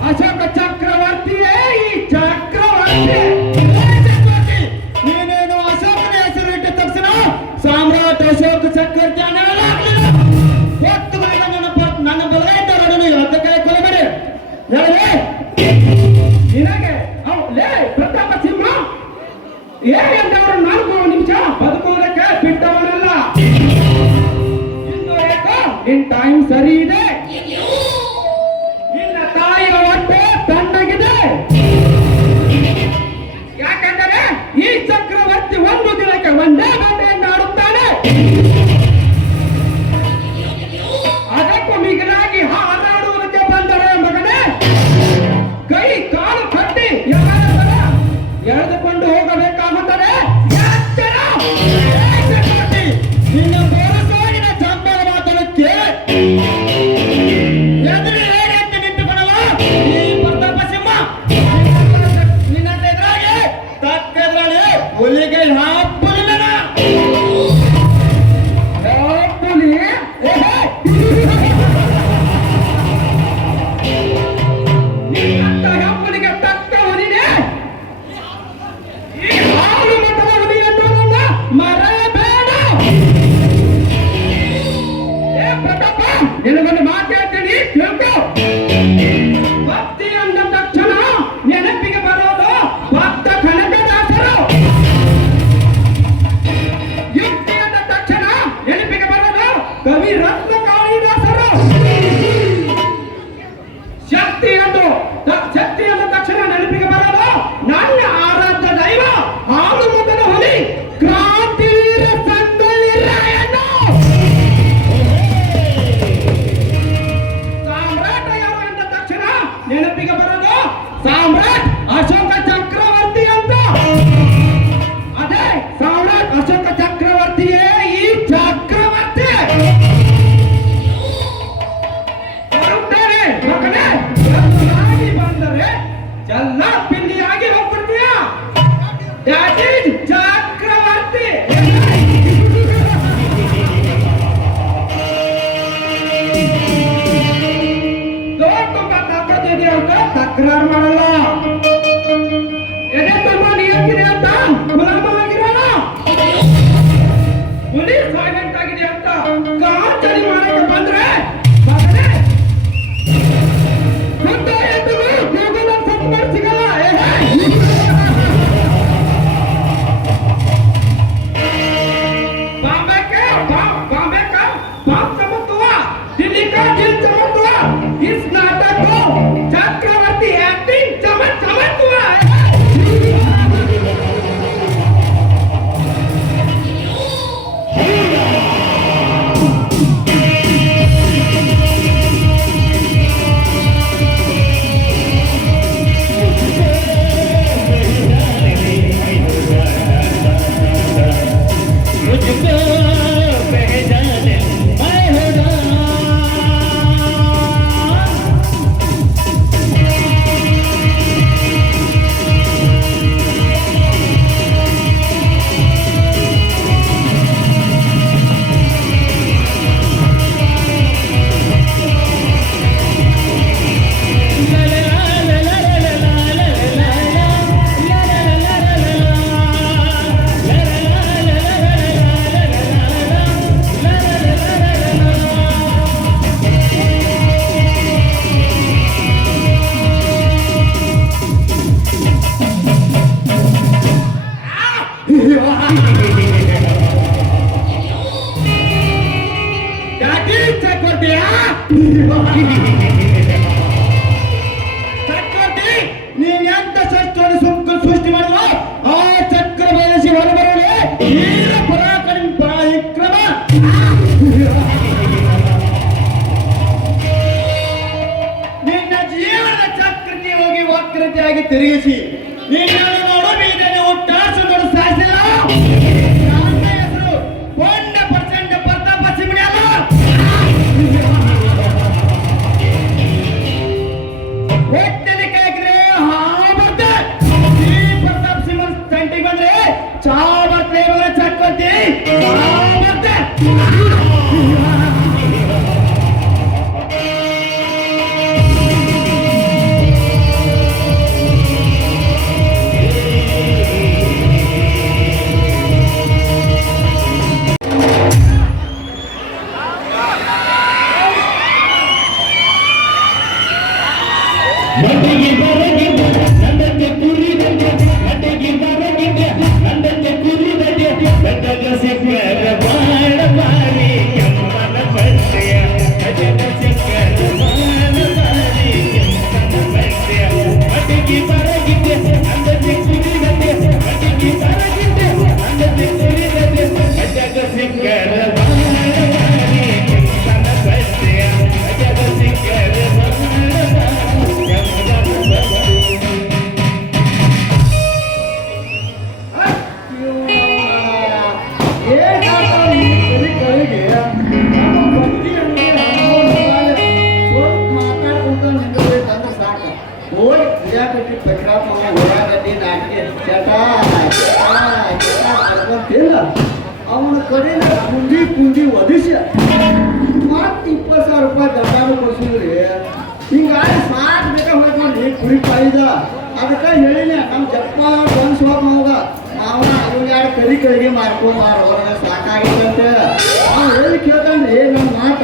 ಅಶೋಕ ಚಕ್ರವರ್ತಿಯೇ ಈ ಚಕ್ರವರ್ತಿ. ನೀನೇನು ಅಶೋಕನ ಹೆಸರು ಇಟ್ಟ ತಕ್ಷಣ ಸಾಮ್ರಾಟ್ ಅಶೋಕ ಚಕ್ರವರ್ತಿ ನನ್ನ ಬಲ ಇದ್ದವರನ್ನು ಯಾತಕ್ಕೆ ಕೊಲೆ ಮಾಡಿ ಹೇಳಿ ನಿನಗೆ. ಲೇ ಪ್ರತಾಪ ಸಿಂಹ, ಹೇಗೆಂದವರು 4 ನಿಮಿಷ ಬದುಕುವುದಕ್ಕೆ ಬಿಟ್ಟವನಲ್ಲ. ಇನ್ನು ಏಕೋ ನಿನ್ ಟೈಮ್ ಸರಿ ಇದೆ. ನಿನ್ನ ತಾಯಿಯ ಹೊಟ್ಟೆ ತಣ್ಣಗಿದೆ. ಯಾಕಂದರೆ ಈ ಚಕ್ರವರ್ತಿ ಒಂದು ದಿನಕ್ಕೆ ಒಂದೇ ಗಂಟೆಯನ್ನು ಆಡುತ್ತಾನೆ. ಅದಕ್ಕೂ ಮಿಗಿಲಾಗಿ ಹಾರಾಡುವುದಕ್ಕೆ ಬಂದರೆ ಮಗನೇ, ಕೈ ಕಾಲು ಕಟ್ಟಿ ಎಳೆದುಕೊಂಡು ಹೋಗಬೇಕಾಗುತ್ತದೆ. ನಿನ್ನ ಬೋರಸೋಗಿನ ಚಂಪದ ಮಾತನ್ನು ಕೇಳಿ ಎದುರು ಹೇಗೆ ನಿಂತುಕೊಳ್ಳವ ಈ ಪ್ರತಾಪ ಸಿಂಹ. ನಿನ್ನ ಎದುರಾಗಿ ತಕ್ಕದ್ರಲ್ಲಿ ಹುಲಿಗೆ ಹಾಪುಲಿನ ಹಾಪುಲಿ. ನಿನ್ನಂತ ಹೆಪ್ಪಲಿಗೆ ತಕ್ಕ ಹುಲಿನೇ ಈ ಹಾಲು ಮಠದ ಹುಲಿ ಎನ್ನುವುದನ್ನ ಮರೆಯಬೇಡ. ಏ ಪ್ರತಾಪ, ನಿನಗೊಂದು ಮಾತು ಹೇಳ್ತೀನಿ, ಕೇಳ್ಕೊ. ಭಕ್ತಿ ಅಂದ ತಕ್ಷಣ ನೆನಪಿಗೆ ಬರೋದು ಭಕ್ತ ಕನಕದಾಸರು. ಯುಕ್ತಿ ಅಂದ ತಕ್ಷಣ ನೆನಪಿಗೆ ಬರೋದು ಕವಿ ರತ್ನ ಕಾಳಿದಾಸರು. ಶಕ್ತಿ ಅಂದ ತಕ್ಷಣ ನೆನಪಿಗೆ ಬರೋದು ನನ್ನ ಆರಾಧ್ಯ ದೈವ ಹಾಲು ಮುಖದ ಹುಲಿ ಕ್ರಾಂತಿವೀರ ಸಂಗೊಳ್ಳಿ ರಾಯಣ್ಣ. ಸಾಮ್ರಾಟ ಯಾರು ಅಂದ ತಕ್ಷಣ ನೆನಪಿಗೆ ಬರೋದು ಸಾಮ್ರಾಟ್ ಅಶೋಕ ಚಕ್ರವರ್ತಿ ಅಂತ. ಅದೇ ಸಾಮ್ರಾಟ್ ಅಶೋಕ ಚಕ್ರವರ್ತಿಯೇ ಈ ಚಕ್ರವರ್ತಿ. ಬರುತ್ತೇನೆ ಮಗನೇ, ಎದುರಾಗಿ ಬಂದರೆ ಎಲ್ಲ ಪಿಲ್ಲಿಯಾಗಿ ಹೋಗ್ಬಿಡ್ತೀಯ. That is ಚಕ್ರವರ್ತಿ. ತುಂಬ ತಾಕತ್ತಿದೆ ಅಂತ ತಕರಾರು ಮಾಡಲ್ಲ. ಎದೆ ತುಂಬ ನಿಯಂತ್ರಿದೆ ಅಂತ ಗುಲಾಮ ಆಗಿರಲ್ಲ. ಹುಲಿ ಸೈಲೆಂಟ್ ಆಗಿದೆ ಅಂತ ಕಾಚರಿ ಮಾಡಕ್ಕೆ ಬಂದ್ರೆ ಮಗನೇ ಗುಡ್ಡ ಎದ್ದುಗಳು ಗೂಗಲ್ ಸರ್ಚ್ ಮಾಡಿ ಸಿಗಲ್ಲ. बॉम्बे का बाप चमक हुआ, दिल्ली का दिल चमक हुआ, इस नाटक को चक्रवर्ती एक्टिंग चमक हुआ है। ಕೊಡ್ತೀಯಾ ಚಕ್ರವರ್ತಿ ನೀನ್ ಎಂತ ಸೃಷ್ಟಿ ಮಾಡಿದ್ರು ಆ ಚಕ್ರ ಬಯಸಿ ಹೊರಬರಲಿ ವೀರ ಪರಾಕ್ರಮ ನಿನ್ನ ಜೀವನದ ಚಕ್ರಕ್ಕೆ ಹೋಗಿ ವಕ್ರತೆಯಾಗಿ ತಿರುಗಿಸಿ ನಿನ್ನನ್ನು ನೋಡು ಬೀದನೆ ಹುಟ್ಟಾಸು ನೋಡು ಸಾಧಿಸಿಲ್ಲ ನನ್ನ ಹೆಸರು ಕೊಂಡ ಪ್ರಚಂಡ ಪ್ರತಾಪ ಸಿಂಹಣಿ ಅಲ್ಲ ಹೊಟ್ಟೆಲಿ ಕಾಯ್ಕಿದ್ರೆ ಹಾವು ಬರ್ತೆ ಈ ಪ್ರತಾಪ್ ಸಿಂಹ ತಂಟಿಗೆ ಬಂದ್ರೆ ಚಾ ಬರ್ತೆ ಚಕ್ರವರ್ತಿ ಚಾ ಬರ್ತೆ ಅವನ ಕಡೆಯಿಂದ ಕುಂಡಿ ಒದಿಸಿ ಮತ್ತೆ 20,000 ರೂಪಾಯಿ ದಂಡಾನು ಕೊಡಿಸಿದ್ರಿ ಹಿಂಗಾಗಿ ಸಾಕು ಬೇಕಾ ಹೋಗ್ಕೊಂಡು ಕುರಿ ಕಾಯ್ದ ಅದಕ್ಕೆ ಹೇಳಿನಿ ನಮ್ಮ ಜಪ್ಪ ಬಂದು ಸೋಕ್ ಮಗ ಅವನ ಎರಡು ಕರಿಗೆ ಮಾರ್ಕೊಂಬಾರ ಹೊರಗೆ ಸಾಕಾಗಿತ್ತಂತೆ ಅವ್ನು ಹೇಳಿ ಕೇಳ್ತಾನ್ರಿ ನಮ್ಮ ಮಾತ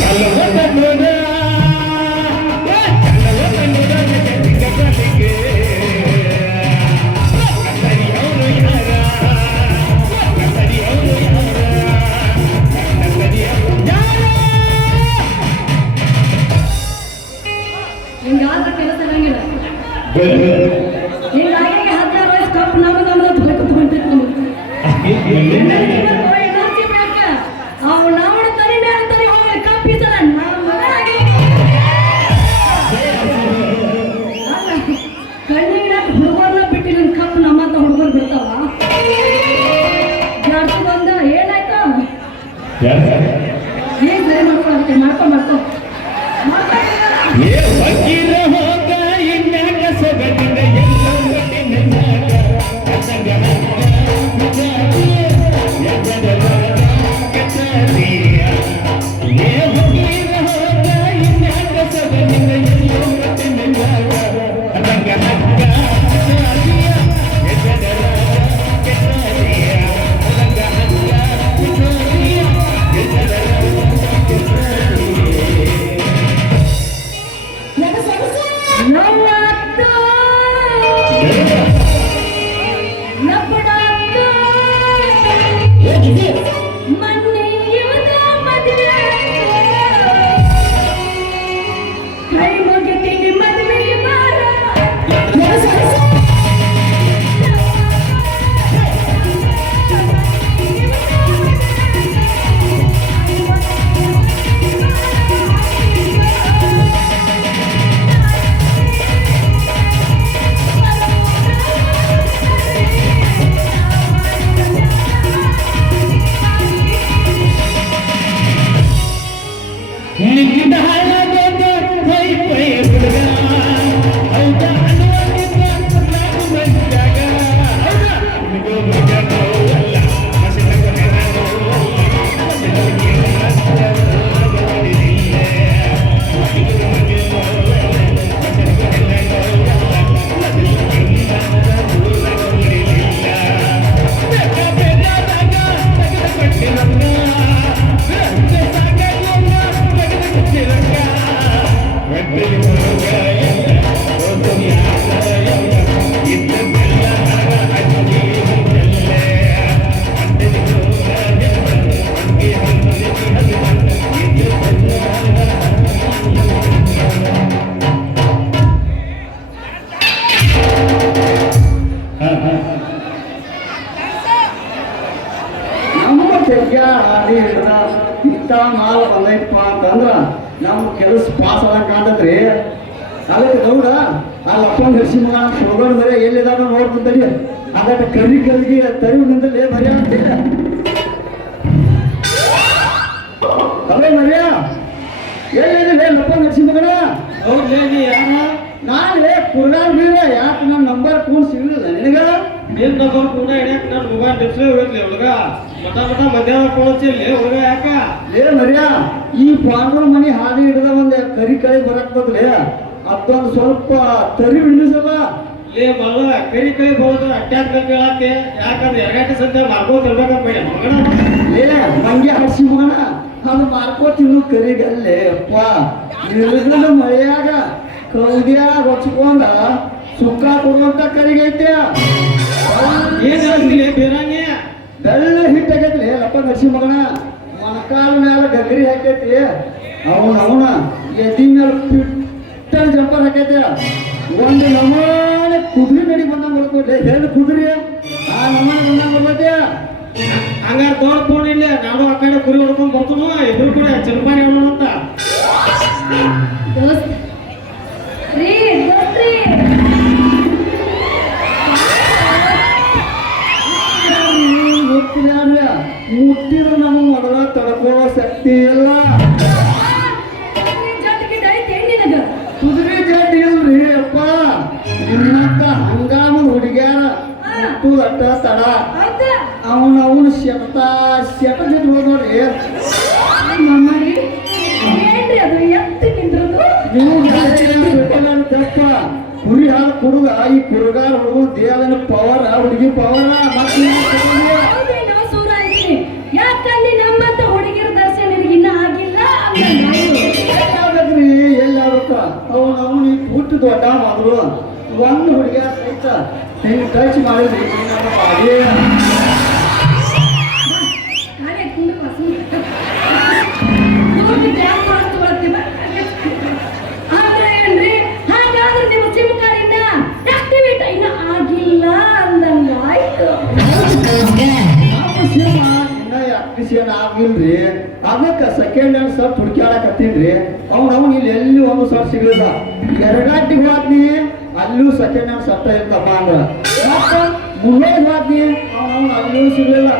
Hello, ಹಿಂಗಾದ್ರೆ ಕೆಲಸ ಆಗಂಗಿಲ್ಲ. ಹಿಂಗಾಗಿ 16 ವಯಸ್ಸು ಕಪ್ಪು ನಮ್ಮದು ಬೇಕು ಹೊಂಟಿತ್ತು ಅವು ನಾವು ತರಿ ಮೇಲೆ ತರಿ ಹೋಗಿ ಕಪ್ಪಿಸಲ್ಲ ನಮ್ಮ ಮಗ ಕಣ್ಣಿನ ಹುಡುಗರ್ನ ಬಿಟ್ಟು ನಿನ್ ಕಪ್ಪು ನಮ್ಮಂತ ಹುಡುಗರು ಬಿಡ್ತಾವ ಜಾಡ್ಸು ಬಂದ ಏನಾಯ್ತು ಏನ್ ಸರಿ ಮಾಡ್ಕೊಳಕ್ಕೆ ಮಾಡ್ಕೊ ಇಂಥ ಮಾಲ್ ಬಂದೈತಪ್ಪ ಅಂತಂದ್ರ ನಮ್ಮ ಕೆಲಸ ಪಾಸ್ ಆಗ ಕಾಣ್ತದ್ರಿ. ಅದಕ್ಕೆ ಗೌಡ ಆ ಲಪ್ಪಂಗ್ ಹರ್ಸಿ ಮಗ ಶೋಗಣ ಬರೀ ಎಲ್ಲಿದಾಗ ನೋಡ್ಕೊಂತಡಿ ಅದಕ್ಕೆ ಕಲ್ಲಿಗೆ ತರಿವು ನಿಂತಲೇ ಮರ್ಯ ಅಂತಿಲ್ಲ ಅದೇ ಮರ್ಯ ಎಲ್ಲಿದೆ ಲಪ್ಪಂಗ್ ಹರ್ಸಿ ಮಗನ ನಾನೇ ಕುರ್ಗಾಲ್ ಬೀರ ಯಾಕೆ ನನ್ನ ನಂಬರ್ ಫೋನ್ ಸಿಗಲಿಲ್ಲ ನಿನಗ ನಿನ್ ನಂಬರ್ ಕೂಡ ಹಿಡಿಯಕ್ ನನ್ನ ಮೊಬೈಲ್ ಡಿಸ್ಪ್ಲೇ ಹೋಗ್ಲಿ ಹುಡುಗ ಮಟ ಮಧ್ಯಾಹ್ನ ಕೊಡೋಚಿಲ್ಲಿ ಹುಡುಗ ಯಾಕ ಲೇ ಮರ್ಯ ಈ ಪಾಂಡ್ರ ಮನಿ ಹಾದಿ ಹಿಡಿದ ಒಂದ್ ಕರಿ ಕಳಿ ಬರಕ್ತದ್ಲೇ ಅದೊಂದು ಸ್ವಲ್ಪ ತರಿ ಹಿಡಿಸಲ್ಲ ಲೇ ಮಲ್ಲ ಕರಿ ಕಳಿ ಬಹುದು ಅಟ್ಯಾಕ್ ಕೇಳತ್ತೆ ಯಾಕಂದ್ರೆ ಎರಗಟ್ಟಿ ಸಂತೆ ಮಾರ್ಕೋತ ಇರ್ಬೇಕಂತ ಬೇಡ ಮಗನ ಲೇ ಮಂಗೆ ಹಡ್ಸಿ ಮಗನ ಅದು ಮಾರ್ಕೋತಿನ್ನು ಕರಿಗಲ್ಲೇ ಅಪ್ಪ ನಿರ್ಗಲ ಮಳೆಯಾಗ ಕೌದ್ಯಾಗ ಹೊಚ್ಕೊಂಡ ಸುಕ್ಕ ಕೊಡುವಂತ ಕರಿಗೈತೆ ಏನ್ ಹೇಳ್ತಿಲ್ಲ ಬೇರಾಂಗಿ ಬೆಳ್ಳ ಹಿಟ್ಟಾಗೈತಿ ಲಪ್ಪ ನರ್ಸಿ ಮಗನ ಮೊಣಕಾಲ ಮ್ಯಾಲ ಗಗರಿ ಹಾಕೈತಿ ಅವನ ಎದಿ ಮೇಲೆ ಪಿಟ್ಟ ಜಂಪರ್ ಹಾಕೈತಿ ಒಂದು ನಮೂನೆ ಕುದುರೆ ನಡಿ ಬಂದಂಗ ಬರ್ತದೆ ಹೇಳಿ ಕುದುರೆ ಆ ನಮೂನೆ ಬಂದಂಗ ಬರ್ತೈತಿ ಹಂಗಾರ ತೋಡ್ ಫೋನ್ ಇಲ್ಲ ನಾನು ಆ ಕಡೆ ಕುರಿ ಹೊಡ್ಕೊಂಡ್ ಬರ್ತಾನು ಇಬ್ರು ಕೂಡ ಚಲ್ಪಾನಿ ಹೇಳೋಣ ಅಂತ ದೋಸ್ತ್ ರೀ ದೋಸ್ತ್ರಿ ಮುಟ್ಟಿದ್ರು ನಮಗೆ ಮೊದಲ ತಡ್ಕೊಳ್ಳೋ ಶಕ್ತಿ ಇಲ್ಲ ಕುದುರೆ ಜಡ್ ಇಲ್ರಿ ಅಪ್ಪ ನಿಮ್ಮಂತ ಹಂಗಾಮದ ಹುಡುಗ್ಯಾರ ಮುಟ್ಟು ಅಟ್ಟ ತಡ ಅವನು ಶೆಟ ಜಡ್ ಹೋದ್ರಿ ನೀವು ತಪ್ಪ ಕುರಿ ಹಾಲು ಕುಡುಗ ಈ ಕುರುಗಾರ ಹುಡುಗ ದೇವನ ಪವರ ಹುಡುಗಿ ಪವರ ಯಾಕಂದ್ರೆ ನಮ್ಮಂತ ಹುಡುಗಿರ ದರ್ಶನ ನಿನಗಿನ್ನ ಆಗಿಲ್ಲ ಎಲ್ಲಾಗದ್ರಿ ಎಲ್ಲಾಗತ್ತ ಅವನು ಹುಟ್ಟು ದೊಡ್ಡ ಮಾದ್ರು ಒಂದು ಹುಡುಗ ಸಹಿತ ಹಿಂಗೆ ಟಚ್ ಮಾಡಿದ್ರಿ ಆದ್ರೆ ಏನ್ರಿ ಏನ್ ಆಗಿಲ್ರಿ ಅದಕ್ಕೆ ಸೆಕೆಂಡ್ ಹ್ಯಾಂಡ್ ಸರ್ಟ್ ಹುಡುಕ್ಯಾಡಕತ್ತೀನ್ರಿ ಅವ್ನು ಇಲ್ಲಿ ಎಲ್ಲಿ ಒಂದು ಸರ್ಟ್ ಸಿಗಲಿಲ್ಲ ಎರಡಾಟಿಗೆ ಹೋದ್ನಿ ಅಲ್ಲೂ ಸೆಕೆಂಡ್ ಹ್ಯಾಂಡ್ ಸರ್ಟ್ ಇರ್ತಪ್ಪ ಅಂದ್ರ ಮತ್ತೆ ಮುಳ್ಳೋಗಿ ಹೋದ್ನಿ ಅವ್ನು ಅಲ್ಲೂ ಸಿಗಲಿಲ್ಲ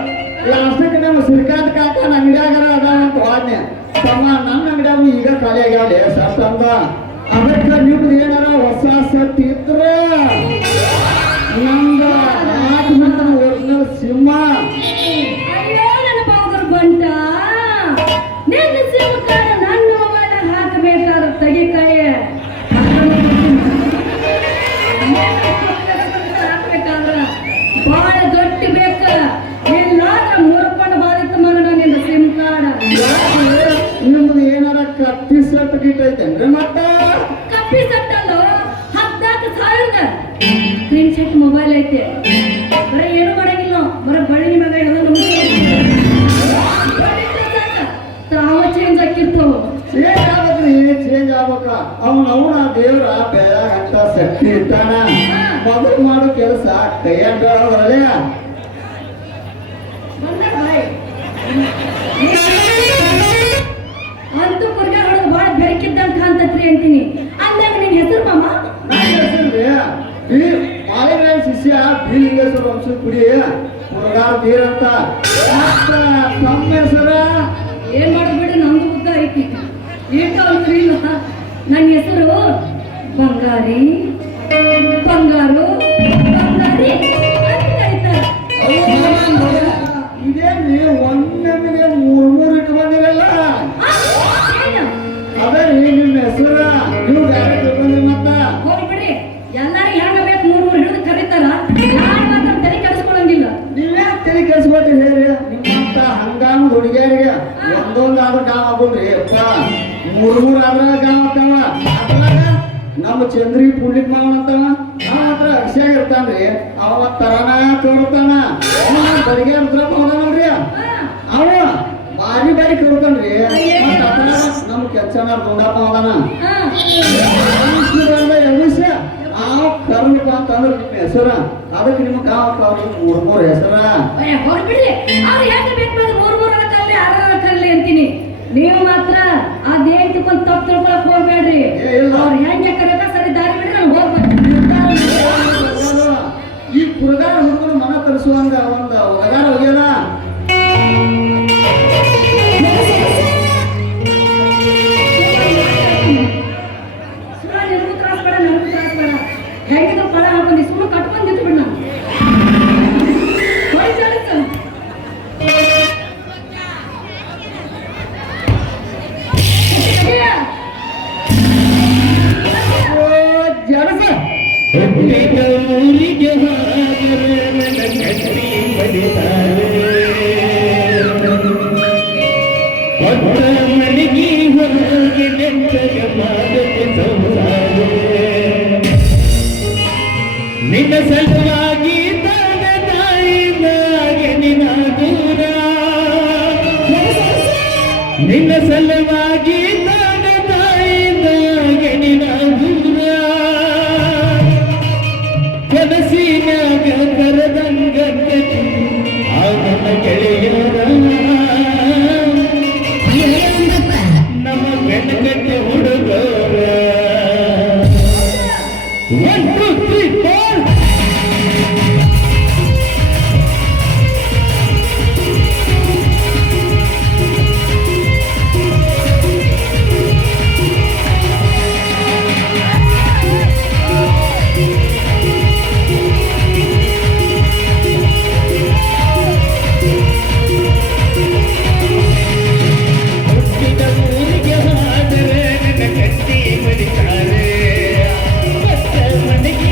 ಲಾಸ್ಟಕ್ಕೆ ನಮ್ಮ ಶ್ರೀಕಾಂತ್ ಕಾಕನ ಅಂಗಡಿಯಾಗರ ಅದಾವ ಅಂತ ಹೋದ್ನಿ ತಮ್ಮ ನನ್ನ ಅಂಗಡಿಯಾಗ ಈಗ ಖಾಲಿ ಆಗ್ಯಾವಲೆ ಸರ್ಟ್ ಅಂತ ಅದಕ್ಕೆ ನಿಮ್ದು ಏನಾರ ಹೊಸ ಸರ್ಟ್ ಇದ್ರ ನಮ್ದ ಒರಿಜಿನಲ್ ಸಿಂಹ ಅಯ್ಯೋ ನನ್ನ ಬಾಗರು ಬಂಟ ನಿನ್ನ ಸಿಂಹಕಾರ ನನ್ನ ಮೊಬೈಲ್ ಹಾಕಬೇಕಾದ್ರೆ ತಡಿಕಾಯ ಹಾಕ್ಬೇಕಾದ್ರ ಬಾಳ ಗಟ್ಟಿ ಬೇಕ ಎಲ್ಲಾದ್ರ ಮುರ್ಕೊಂಡು ಬಾದಿತ್ತು ಮಗನ ನಿನ್ನ ಸಿಮ್ ಕಾರ್ಡ್ ನಿಮ್ದು ಏನಾರ ಕತ್ತಿ ಸರ್ಟ್ ಗಿಟ್ ಐತೇನ್ರಿ ಮತ್ತ ಕಪ್ಪಿ ಸಟ್ಟಲ್ಲ 14,000 ಸ್ಕ್ರೀನ್ ಶಾಟ್ ಮೊಬೈಲ್ ಐತೆ ಬರೀ ಏನು ಮಾಡಂಗಿಲ್ಲ ಬರೀ ಬಳ್ಳಿ ಮಗ ತಾವ ಚೇಂಜ್ ಆಕಿರ್ತವ ಚೇಂಜ್ ಆಗ್ಬೇಕ್ರಿ ಚೇಂಜ್ ಆಗ್ಬೇಕ ಅವನ ದೇವ್ರ ಬೆಳಗ ಅಂತ ಶಕ್ತಿ ಇಟ್ಟಾನ ಮೊದಲು ಮಾಡೋ ಕೆಲಸ ಕೈಯಂಡ ಒಳ್ಳೆಯ ಬಂದ ಬಾಯ್ ಅಂತೂ ಕುರ್ಗ ಹೊಡೆದು ಭಾಳ ಬೆರಕಿದ್ದಂತ ಕಾಣ್ತತ್ರಿ ಅಂತೀನಿ ಅಂದಾಗ ನಿನ್ ಹೆಸರು ಮಾಮ ಮಾಲಿಗ್ರಾಮ ಶಿಷ್ಯ ಬೀಲಿಂಗೇಶ್ವರ ವಂಶದ ಕುಡಿ ಹುಡುಗಾರ ಬೀರ್ ಅಂತ ಮತ್ತ ತಮ್ಮ ಹೆಸರ ಏನ್ ಮಾಡ್ಬೇಡಿ ನಮ್ದು ಉದ್ದ ಐತಿ ಏಟ ಅಂತ್ರಿ ಇಲ್ಲ ನನ್ನ ಹೆಸರು ಬಂಗಾರಿ ಬಂಗಾರು ಬಂಗಾರಿ ಅಂತ ಕರೀತಾರ ಇದೇನ್ರಿ ಒಮ್ಮೆಗೆ ಮೂರ್ ಇಟ್ಟು ಬಂದಿರಲ್ಲ ಏನು ಅದೇ ನಿಮ್ಮ ಹೆಸರ ನೀವು ಬೇರೆ ತಿಳ್ಕೊಂಡ್ರಿ ಮತ್ತ ಹೋಗ್ಬಿಡ್ರಿ ಎಲ್ಲಾರು ಹೆಂಗ ಬೇಕು ಮೂರ್ ಹಿಡಿದು ಕರೀತಾರ ಯಾರು ಮಾತ್ರ ತಲೆ ಕೆಡಿಸ್ಕೊಳಂಗಿಲ್ಲ ನೀವೇ ತಲೆ ಕೆಲ್ಸ್ಕೊಟ್ರಿ ಹೇಳಿ ನಿಮ್ಮಂತ ಹಂಗಾಮ ಹುಡುಗಿಯರಿಗೆ ಒಂದೊಂದಾದ್ರೂ ಗಾಮ ಆಗೋದ್ರಿ ಅಪ್ಪ ಮೂರ್ ಆದ್ರ ಗಾಮ ಆಗ್ತಾವ ಅದ್ರಾಗ ನಮ್ಮ ಚಂದ್ರಿ ಪುಂಡಿತ್ ಮಾವನ ಅಂತವ ಅವ ಹತ್ರ ಅಕ್ಷಯ ಇರ್ತಾನ್ರಿ ಅವ ತರಾನ ತೋರ್ತಾನ ಬಡಿಗೆ ರುದ್ರಪ್ಪ ಹೋದಾನಲ್ರಿ ಅವ ಬಾರಿ ಬಾರಿ ಕರ್ತಾನ್ರಿ ಮತ್ತ ಅದ್ರಾಗ ನಮ್ಮ ಕೆಲ್ಸನ ಗುಂಡಪ್ಪ ಹೋದಾನ ಎಮಿಷ ಅವ ಕರ್ಮಪ್ಪ ಅಂತಂದ್ರ ನಿಮ್ಮ ಹೆಸರ ಅದಕ್ಕೆ ನಿಮ್ಮ ಗಾಮಕ್ಕ ಅವ್ರಿಗೆ ಮೂರ್ ಹೆಸರ ಹೋಗ್ಬಿಡ್ರಿ ಅವ್ರು ಹೆಂಗ ಬೇಕು ಅಂದ್ರೆ ಮೂರ್ ಕರ್ಲಿ ಕರ್ಲಿ ಅಂತೀನಿ ನೀವು ಮಾತ್ರ ಅದೇನ್ ತಿಳ್ಕೊಂಡ್ ತಪ್ಪು ತಿಳ್ಕೊಳಕ್ ಹೋಗ್ಬೇಡ್ರಿ ಅವ್ರು ಹೆಂಗೆ ಕರೆಕ ಸರಿ ದಾರಿ ಬಿಡ್ರಿ ನಾನು ಹೋಗ್ಬೇಕು ಈ ಕುರುಗಾರ ಹುಡುಗರು ಮನ ತರಿಸುವಂಗ ಒಂದ ಒಗದಾರ ಒಗ್ಯಾರ ನಿನಗೂ ತ್ರಾಸ ಬೇಡ ನನಗೂ ತ್ರಾಸ ಬೇಡ ಹೆಂಗಿದ್ರು ಪಡ ಹಾಕೊಂಡಿ ಸುಮ್ಮನೆ ಕಟ್ಕೊಂಡ್ ನಿಂತು ಬಿಡ್ ನಾನು ಜಡಸ ಊರಿಗೆ ಹಾಗರೆ ನನ್ನ ಕಟ್ಟಿ ಬಡಿತಾರೆ ಒಟ್ಟ ಮನೆಗೆ ಹೋಗಿ ನೆಟ್ಟಗೆ ಮಾಡಕ್ಕೆ ಸಂಸಾರ ನಿನ್ನ ಸಲುವಾಗಿ ನನ್ನ ತಾಯಿನಾಗೆ ನಿನ್ನ ದೂರ ನಿನ್ನ ಸಲುವಾಗಿ ನನ್ನ ತಾಯಿನಾಗೆ ನಿನ್ನ ದೂರ ಕನಸಿನಾಗ ಕರೆದಂಗ ಅವನ ಗೆಳೆಯರ ನಮ್ಮ ಬೆನ್ನಗಟ್ಟೆ ಹುಡುಗರ 1 2 3 4 ಹುಟ್ಟಿದ ಊರಿಗೆ ಹಾದರೆ ನನ್ನ ಕಟ್ಟಿ ಬಡಿತಾರೆ ಮನೆಗೆ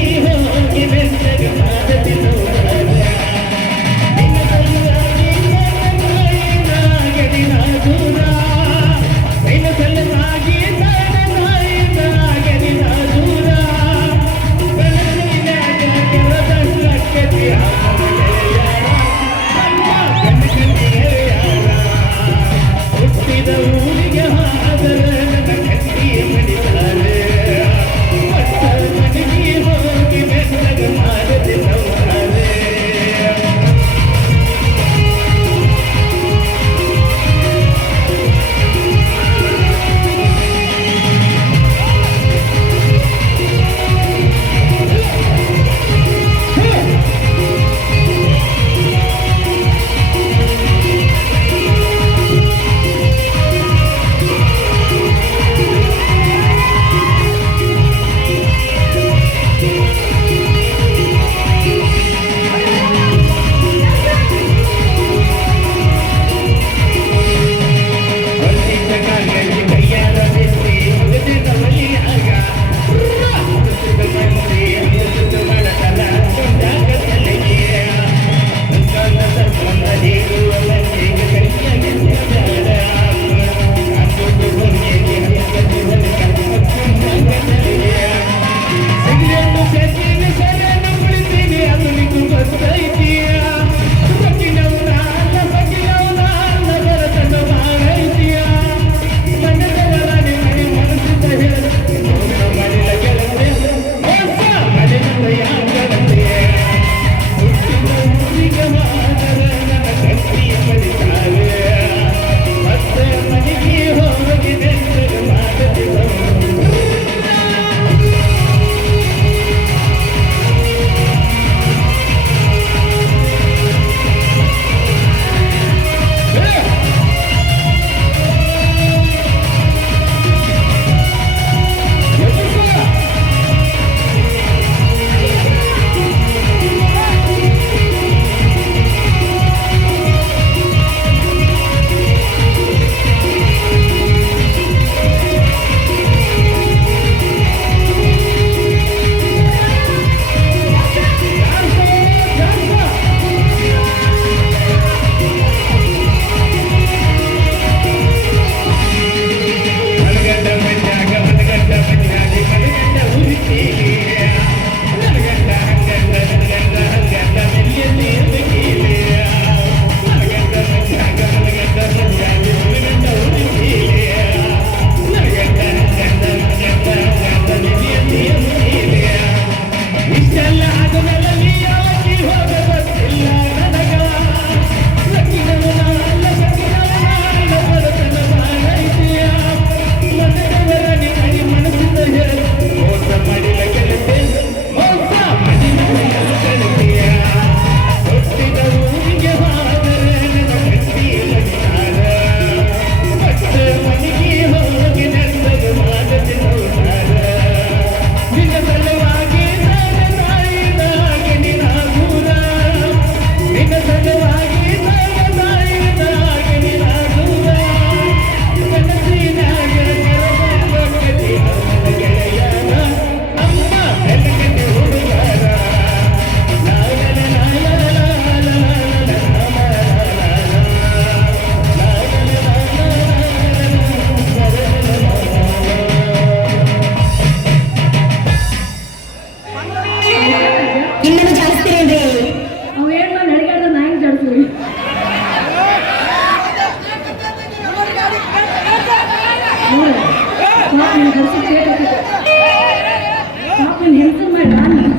ಮುಂದಕ್ಕೆ ಮಾಡಿ ನಾನು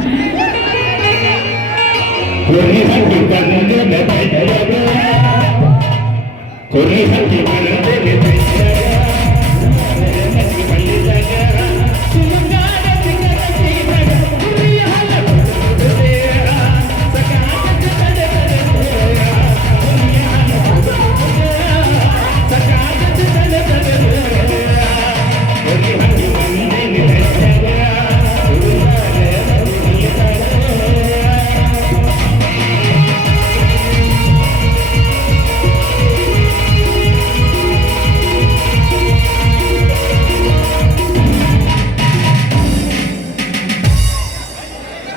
ಕೊರಿ ಹಕ್ಕಿ ಬಂದೆ ಬೆಟ್ಟದಾಗ ಕೊರಿ ಹಕ್ಕಿ ಬಂದೆ ಬೆಟ್ಟದಾಗ ಮಲ್ಲಿದಾಗ ಸುಮಂಗಾರ ಸಿಗದ ಸೀದಾಗ ಕುರಿ ಹಾಲ ಕೊಡುತ್ತೆ ಸಕಾಕ ತಡೆ ಕುರಿ ಹಾಲ ಕೊಡುತ್ತೆ ಸಕಾಕ ತಡೆ ಕೊರಿ ಹಕ್ಕಿ ಬಂದೆ ಬೆಟ್ಟದಾಗ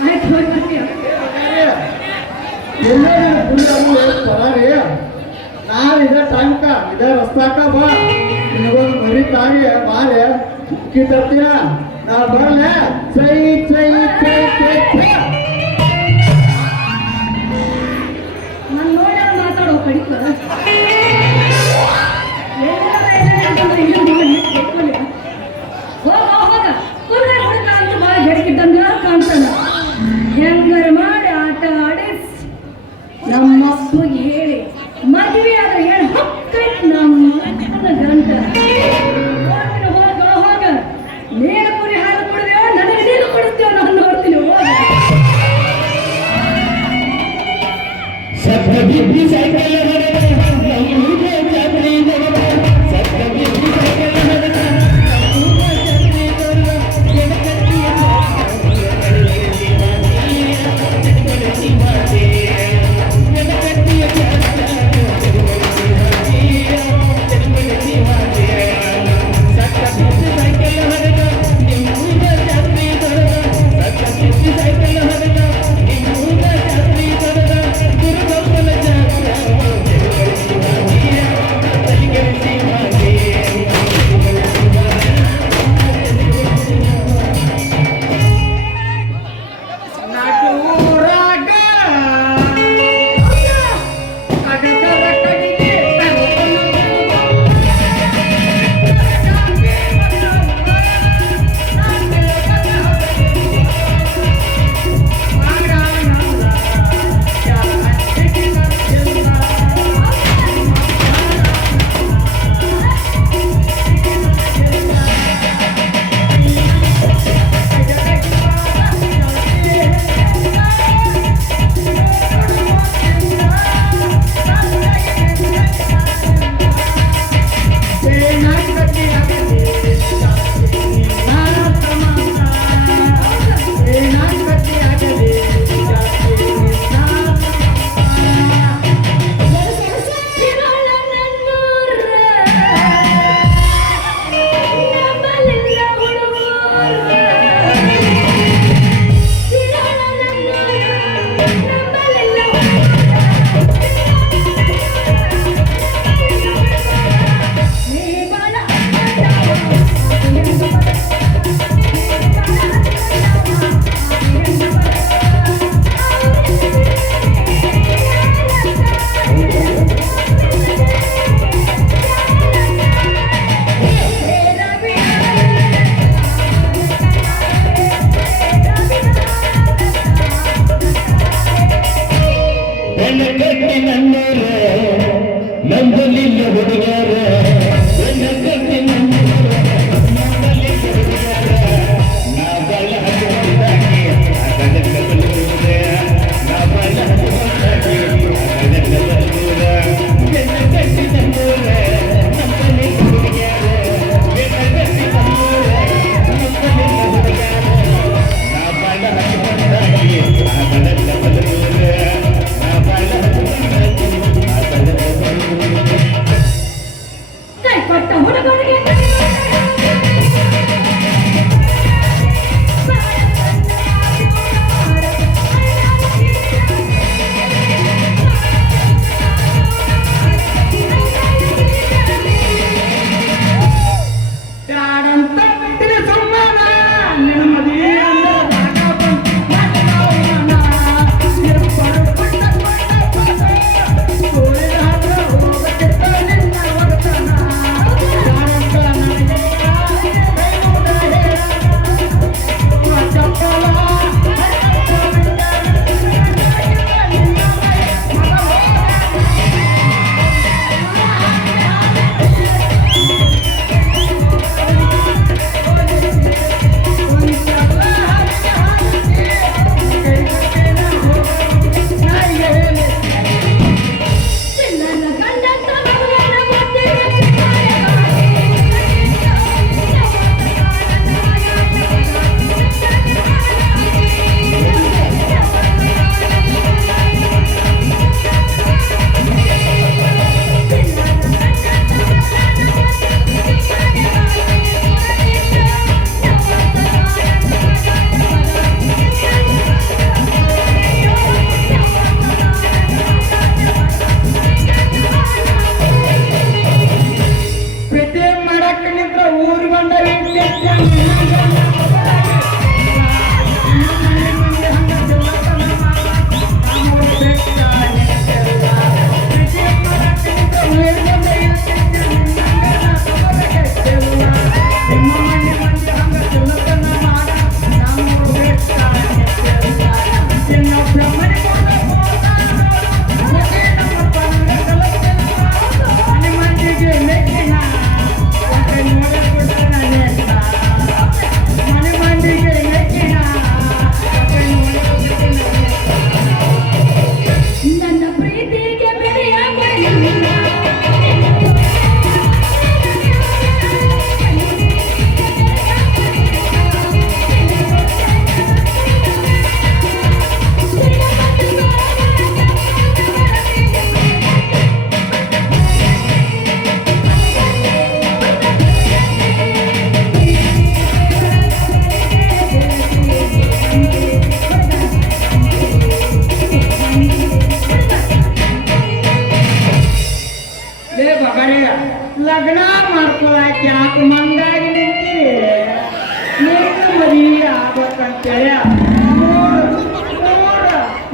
ಆಯ್ತು ಹೋಗ್ತೀನಿ ಎಲ್ಲೇ ಪರಾರಿ ನಾನು ಇದೇ ಟೈಮ್ಕ ಇದೇ ರಸ್ತಾಕ ಬಾ ನಿನಗೊಂದು ಮರಿ ತಾಗಿ ಬಾರೆ ಉಕ್ಕಿ ತರ್ತೀನ ನಾ ಬರಲೆ ಸೈ ಸೈ ಸೈ ಸೈ ಸೈ ನಾನು ನೋಡ ಮಾತಾಡೋ ಕಡಿಕ ಹೋಗ ಕುರ್ಗ ಹುಡುಗ ಅಂತ ಭಾಳ ಗಡಿಗಿದ್ದಂಗ ಕಾಣ್ತಾನ ಹೆಂಗಾರ ಮಾಡಿ ಆಟ ಆಡಿಸ್ ನಮ್ಮ ಅಪ್ಪಗೆ ಹೇಳಿ ಮದುವೆ ಆದ್ರೆ ಹೇಳಿ ಹೊಕ್ಕೈತ್ ನಮ್ಮ ಅಪ್ಪನ ಗಂಟ ಹೋಗ ನೀನು ಕುರಿ ಹಾಲು ಕೊಡ್ದೇವ ನನಗೆ ನೀನು ಕೊಡ್ತೇವ ನಾನು ನೋಡ್ತೀನಿ ಹೋಗ ಸತ್ತ ಬಿಬ್ಬಿ ಸೈಕಲ್ ಹೊಡೆದ ನಮ್ಮೂರಿಗೆ ಜಾತ್ರೆ ನಡೆದ ಸತ್ತ ಬಿಬ್ಬಿ ಸೈಕಲ್ ಹೊಡೆದ ನಮ್ಮೂರ ಜಾತ್ರೆ ನಡೆದ ಎಡಕಟ್ಟಿಯ ಎಡಕಟ್ಟಿಯ ಗೆಳೆಯ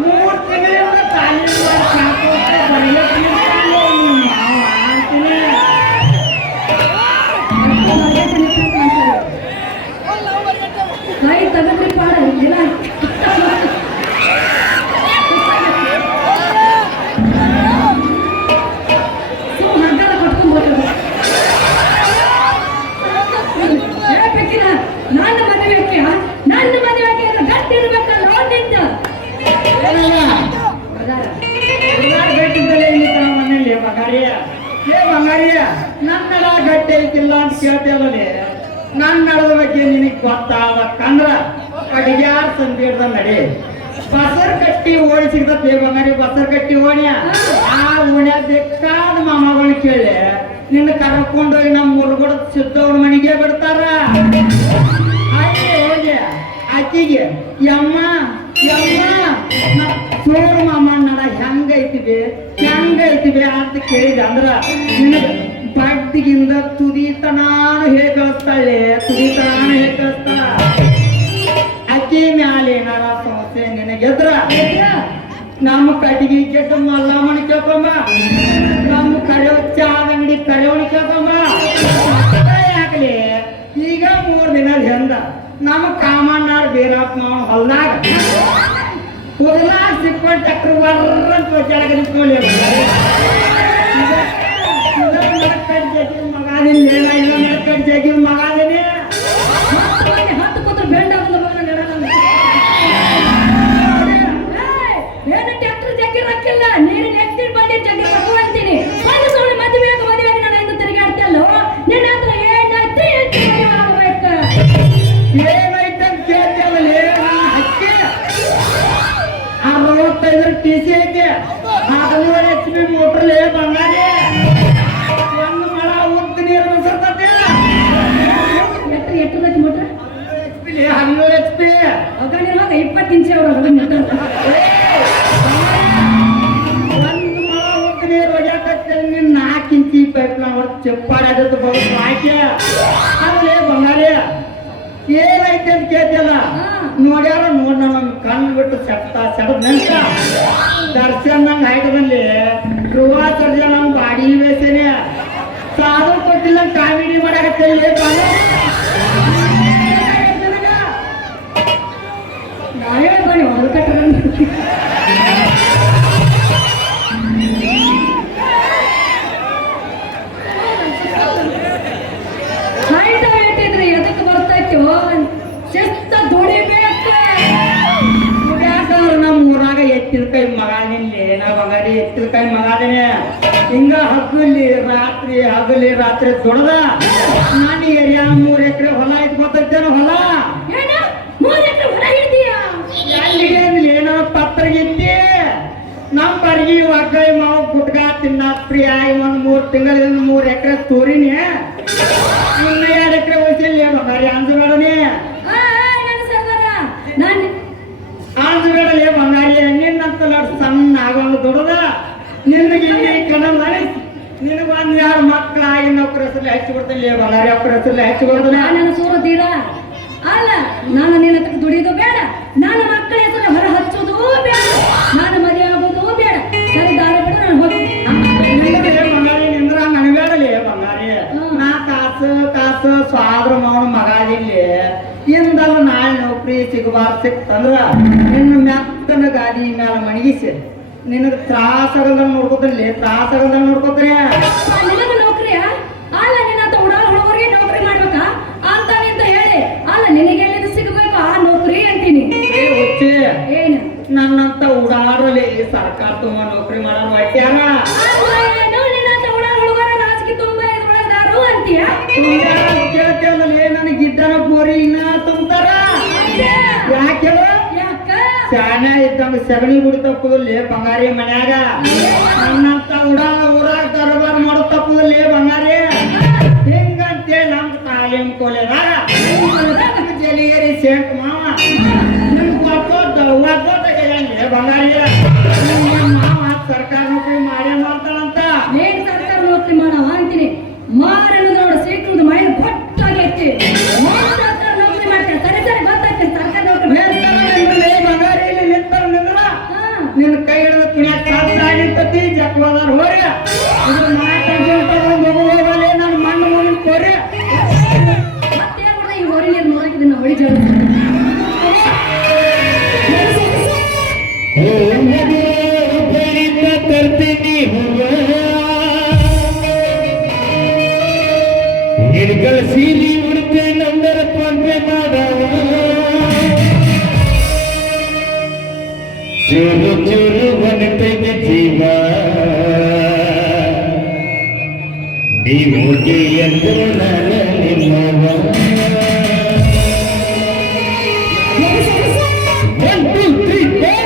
ಮೂರು ತಿಂಗಳಿಂದ ತಾಲೀಮ್ ಮಾಡಿ ಸಾಕೋಕೆ ಬರಲಿಕ್ಕೆ ಅಂತೀನಿ. ಕೈ ತಗದ್ರಿ ಪಾಡ ದಿನ ಹಗ್ಗದ ಕಟ್ಕೊಂಡ್ಬೋದು ಹೇಳ್ಬೇಕಿಲ್ಲ. ನನ್ನ ಮದುವೆಕ್ಕೆ ಗಟ್ಟಿ ಇರ್ಬೇಕಲ್ಲ ನಿಂತ ಬೇಕಿದ್ದಲೇ ಇಲ್ಲಿ ಮನೇಲಿ ಬಂಗಾರಿಯ ಏ ಬಂಗಾರಿಯ ನನ್ನ ನಡ ಗಟ್ಟಿ ಐತಿಲ್ಲ ಅಂತ ಕೇಳ್ತೇವಲ್ಲಿ. ನನ್ನ ನಡದ ಬಗ್ಗೆ ನಿನಗೆ ಗೊತ್ತಾಗಬೇಕಂದ್ರ ಅಡಿಗ್ಯಾರ ಸಂದೀಡ್ದ ನಡಿ ಬಸರ್ ಕಟ್ಟಿ ಓಣಿ ಸಿಗ್ತದೆ ಬಂಗಾರಿ. ಬಸರ್ ಕಟ್ಟಿ ಓಣ್ಯ ಆ ಓಣ್ಯ ಬೇಕಾದ ಮಾಮಗಳನ್ನ ಕೇಳಿ ನಿನ್ನ ಕರ್ಕೊಂಡೋಗಿ ನಮ್ಮ ಮುರುಗುಡ ಸಿದ್ದವ್ರ ಮನೆಗೆ ಬಿಡ್ತಾರ. ಅಲ್ಲಿ ಹೋಗಿ ಆಕಿಗೆ ಯಮ್ಮ ಸೋರು ಮಾಮ ನಡ ಹೆಂಗೈತಿವಿ ಅಂತ ಕೇಳಿದೆ ಅಂದ್ರ ನಿನಗ ಬಡ್ಡಿಗಿಂದ ತುದಿತನಾನು ಹೇಗೆ ಕಳಿಸ್ತಾಳೆ ಅಕ್ಕಿ ಮ್ಯಾಲೆ ಏನಾರ ಸಮಸ್ಯೆ ನಿನಗೆದ್ರ ನಮ್ಮ ಕಟ್ಟಿಗೆ ಕೆಟ್ಟ ಮಲ್ಲಮ್ಮನ ಕೇಳ್ಕೊಂಬ, ನಮ್ಮ ಕಡೆ ಚಾದ ಅಂಗಡಿ ಕರೆಯವನ ಕೇಳ್ಕೊಂಬ. ಯಾಕಲಿ ಈಗ 3 ದಿನದ ಹೆಂದ ನಮ್ಮ ಕಾಮಣ್ಣಾರ್ ಬೇರಪ್ಪ ಮಾವ ಹೊಲ್ದಾಗ ಸಿಕ್ಕೊಂಡು ಟಕ್ರ ಬರ್ರಂತ ಒಚ್ಚಾಡಕ ನಿಂತ್ಕೊಳ್ಳಿ. ಜಗಿ ಮಗಾದೇನೆ ಹತ್ತು ಕೂತ್ರ ಬೆಂಡ ಏನು ಟ್ಯಾಕ್ಟರ್ ಜಗ್ಗಿ ರಕ್ಕಿಲ್ಲ, ನೀರಿನ ಎತ್ತಿನ ಬಂಡಿ ಜಗ್ಗಿ ರೊಕ್ಕ ಅಂತೀನಿ. ಒಂದು ಸೋಳಿ ಮದುವೆಗೆ ನಾನು ಎಂದು ತಿರುಗಾಡ್ತಲ್ಲೋ ನಿನ್ನ ಹತ್ರ ಏನಾಯ್ತು ಆಗ್ಬೇಕು. ಏನೈತಂತ ಕೇಳ್ತೇವಲ್ಲಿ ಹಕ್ಕಿ 65 TC ಐತಿ 15 HP ಮೋಟ್ರಲ್ಲೇ ಬಂಗಾರಿ ಒಂದು ಮಳ ಉದ್ದ ನೀರು ಬಸರ್ತದೆ. ಎಷ್ಟು ಬೇಕು ಮೋಟ್ರ 15 HP ಅಗಾನಿರುವಾಗ 20 ಇಂಚ್ ಅವರು ಒಂದು ಮಳ ಉದ್ದ ನೀರು ಹೊಡ್ಯಾಕತ್ತೆ. 4 ಇಂಚಿ ಪೈಪ್ ನಾವು ಚಪ್ಪಾಡೋದು ಬರೋದು ಹಾಕಿ ಅಲ್ಲೇ ಬಂಗಾರಿ ಏನೈತೆ ಅಂತ ಕೇಳ್ತಿಲ್ಲ. ನೋಡ್ಯಾರ ನೋಡ್ ನಮ್ಮ ಕಣ್ಣು ಬಿಟ್ಟು ಸೆಡದ್ ನಂತ ದರ್ಶನ್ ನಂಗೆ ಆಯ್ತದಲ್ಲಿ ಧ್ರುವ ಸರ್ಜಾ ನಮ್ಮ ಬಾಡಿ ಬೇಸೇನೆ ಸಾಧು ಕೊಟ್ಟಿಲ್ಲ ಕಾಮಿಡಿ ಮಾಡಾಕತ್ತೆ. ನಾವೇ ಬನ್ನಿ ಹೊರ ಕಟ್ಟ ಇಟ್ಟಿದ್ರಿ ಎದಕ್ಕೆ ಬರ್ತಾಯ್ತು ಶಿಸ್ತ ದುಡಿಬೇಕು. ಯಾಕಂದ್ರೆ ನಮ್ಮ ಊರಾಗ ಎತ್ತಿದ ಕೈ ಮಗ ನಿಲ್ಲಿ ನಾ ಬಂಗಾರಿ ಎತ್ತಿದ ಕೈ ಮಗಾದೇನೆ ಹಿಂಗ ಹಗಲಿ ರಾತ್ರಿ ದುಡ್ದ ನಾನು ಏರಿಯಾ 3 ಎಕರೆ ಹೊಲ ಐತ್ ಗೊತ್ತೈತೇನೋ ಹೊಲ ಏನ 3 ಎಕರೆ ಹೊಲ ಹಿಡ್ತೀಯಾ? ಎಲ್ಲಿಗೆ ಅಂದ್ರೆ ಏನೋ ಪತ್ರಗಿತ್ತಿ ನಮ್ಮ ಬರ್ಗಿ ಒಗ್ಗೈ ಮಾವು ಗುಟ್ಕ ತಿನ್ನ ಪ್ರಿಯ 3 ತಿಂಗಳಿಂದ 3 ಎಕರೆ ತೋರಿನಿ ಇನ್ನು 2 ಎಕರೆ ವಯಸ್ಸಲ್ಲಿ ಬಂಗಾರಿ ಅಂಜಬೇಡನೆ ನನ್ನ ಸರ್ದಾರ ನಾನು ಅಂಜಬೇಡಲೇ ಬಂಗಾರಿ. ನಿನ್ನಂತ ಸಣ್ಣ ಆಗೋದು ದುಡ್ದ ನಿನಗೆ ಇಲ್ಲಿ ಕಣ್ಣಲ್ಲಿ ನಿನಗೆ 1-2 ಮಕ್ಕಳಾಗಿ ನೌಕರ ಹೆಸರಲ್ಲಿ ಹಚ್ಚಿ ಬಿಡ್ತಾನೆ ಬಂಗಾರಿ. ಅವ್ರ ಹೆಸರಲ್ಲಿ ಹಚ್ಚಿ ಬಿಡ್ತಾನೆ. ನನ್ನ ಸೂರತೀರ ಅಲ್ಲ, ನಾನು ನಿನ್ನ ಹತ್ರ ದುಡಿಯೋದು ಬೇಡ, ನನ್ನ ಮಕ್ಕಳ ಹೆಸರು ಹೊರ ಹಚ್ಚೋದು ಬೇಡ, ನಾನು ಮದುವೆ ಆಗೋದು ಬೇಡ. ಸರಿ ದಾರಿ ಬಿಡು, ನಾನು ಹೋಗ್ತೀನಿ. ಬಂಗಾರಿ ನಿಂದ್ರ ನನಬೇಡಲಿ ಬಂಗಾರಿ. ನಾ ಕಾಸು ಸ್ವಾದ್ರ ಮಾವನ ಮಗಾದಿಲ್ಲಿ ಇಂದಲ್ಲ ನಾಳೆ ನೌಕರಿ ಸಿಕ್ತಂದ್ರ ನಿನ್ನ ಮೆತ್ತನ ಗಾದಿ ಮೇಲೆ ಮಣಗಿಸಿ ನಿನಗೆ ತ್ರಾಸಾಗಲ್ದಂಗ ನೋಡ್ಕೋತೀನಿ. ನಿನಗ ನೌಕರಿಯ ಅಲ್ಲ, ನಿನ್ನ ಹತ್ರ ಉಡಾಳ ಹುಡುಗರಿಗೆ ನೌಕರಿ ಮಾಡ್ಬೇಕಾ ಅಂತ ನಿಂತ ಹೇಳಿ ಅಲ್ಲ, ನಿನಗೆ ಎಲ್ಲಿಂದ ಸಿಗಬೇಕು ಆ ನೌಕರಿ ಅಂತೀನಿ. ಏನು ನನ್ನಂತ ಉಡಾಡಲಿ ಸರ್ಕಾರ ತುಂಬ ನೌಕರಿ ಮಾಡೋರು ಹೊಟ್ಯಾರ ನಿನ್ನ ಹತ್ರ ಉಡಾಳ ಹುಡುಗರ ನಾಚಿಕೆ ತುಂಬ ಇದ್ರೊಳಗಾರು ಅಂತೀಯ. ಕೇಳ್ತೇವಲ್ಲ ನನಗೆ ಗಿಡ್ಡನ ಬೋರಿ ಇನ್ನ ತುಂಬ್ತಾರ. ಯಾಕೆ ಯಾಕ ಶಾನೆ ಇದ್ದಂಗ ಸಗಣಿ ಗುಡಿ ತಪ್ಪುದಲ್ಲಿ ಬಂಗಾರಿ ಮನ್ಯಾಗ ನನ್ನಂತ ಊರಾಗ ದರ್ಬಾರ್ ಮಾಡೋ ತಪ್ಪುದಲ್ಲಿ ಬಂಗಾರಿ ಹಿಂಗಂತೇಳಿ ನಮ್ ತಾಲೀಮ್ ಕೊಲೆದಾಗ ಜಲಿಗೇರಿ ಸೇಂಟ್ ಮಾವ ನಿಮ್ಗೆ ಒತ್ತೋದ ಬಂಗಾರಿ ಮಾವ ಸರ್ಕಾರ ನೌಕರಿ ಮಾಡೇ ಮಾಡ್ತಾನಂತ. ಏನ್ ಸರ್ಕಾರ ನೌಕರಿ ಮಾಡವ ಅಂತೀನಿ. ಮಾರನ್ನು ನೋಡು ಸೀಕ್ರದು ಮಳೆ ಗೊತ್ತಾಗೈತಿ. ಸರ್ಕಾರ ನೌಕರಿ ಮಾಡ್ತಾರೆ. ಸರಿ ಗೊತ್ತಾಗ್ತದೆ ಸರ್ಕಾರ ನೌಕರಿ ಬಳಿತ ತರ್ತೀನಿ ಹೂವ ಹಿಡ್ಕಳ ಸೀಲಿ ಉಡುತ್ತೆ ನಂದರ ಪಂಪೆ ಮಾಡವ ಚೂರು ಚೂರು ಬನತೈತೆ ಜೀವ ನೀವೋಗೆ ಎಂದು ನನ್ನ ನಿಮ್ಮವ One, two, three, four.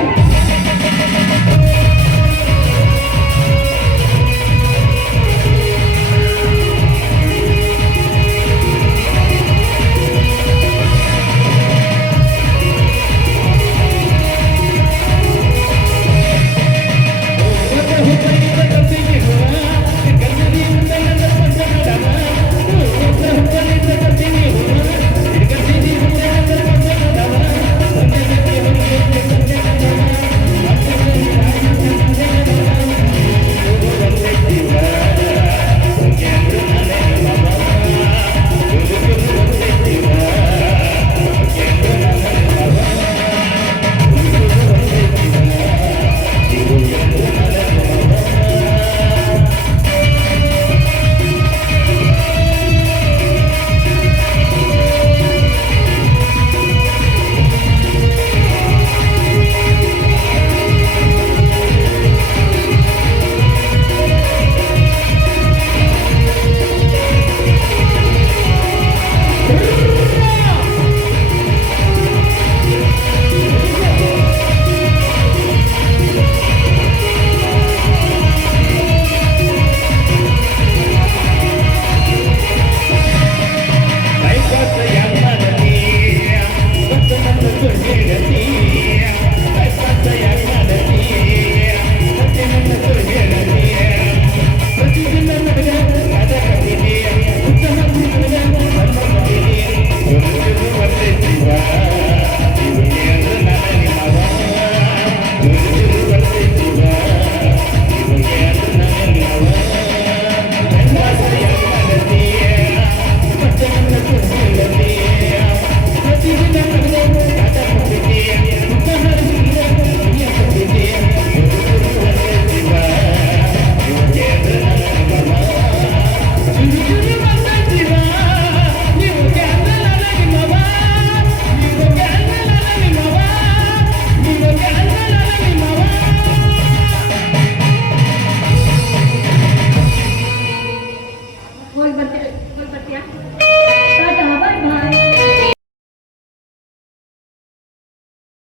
ಹೋಗಿ ಬರ್ತೀಯ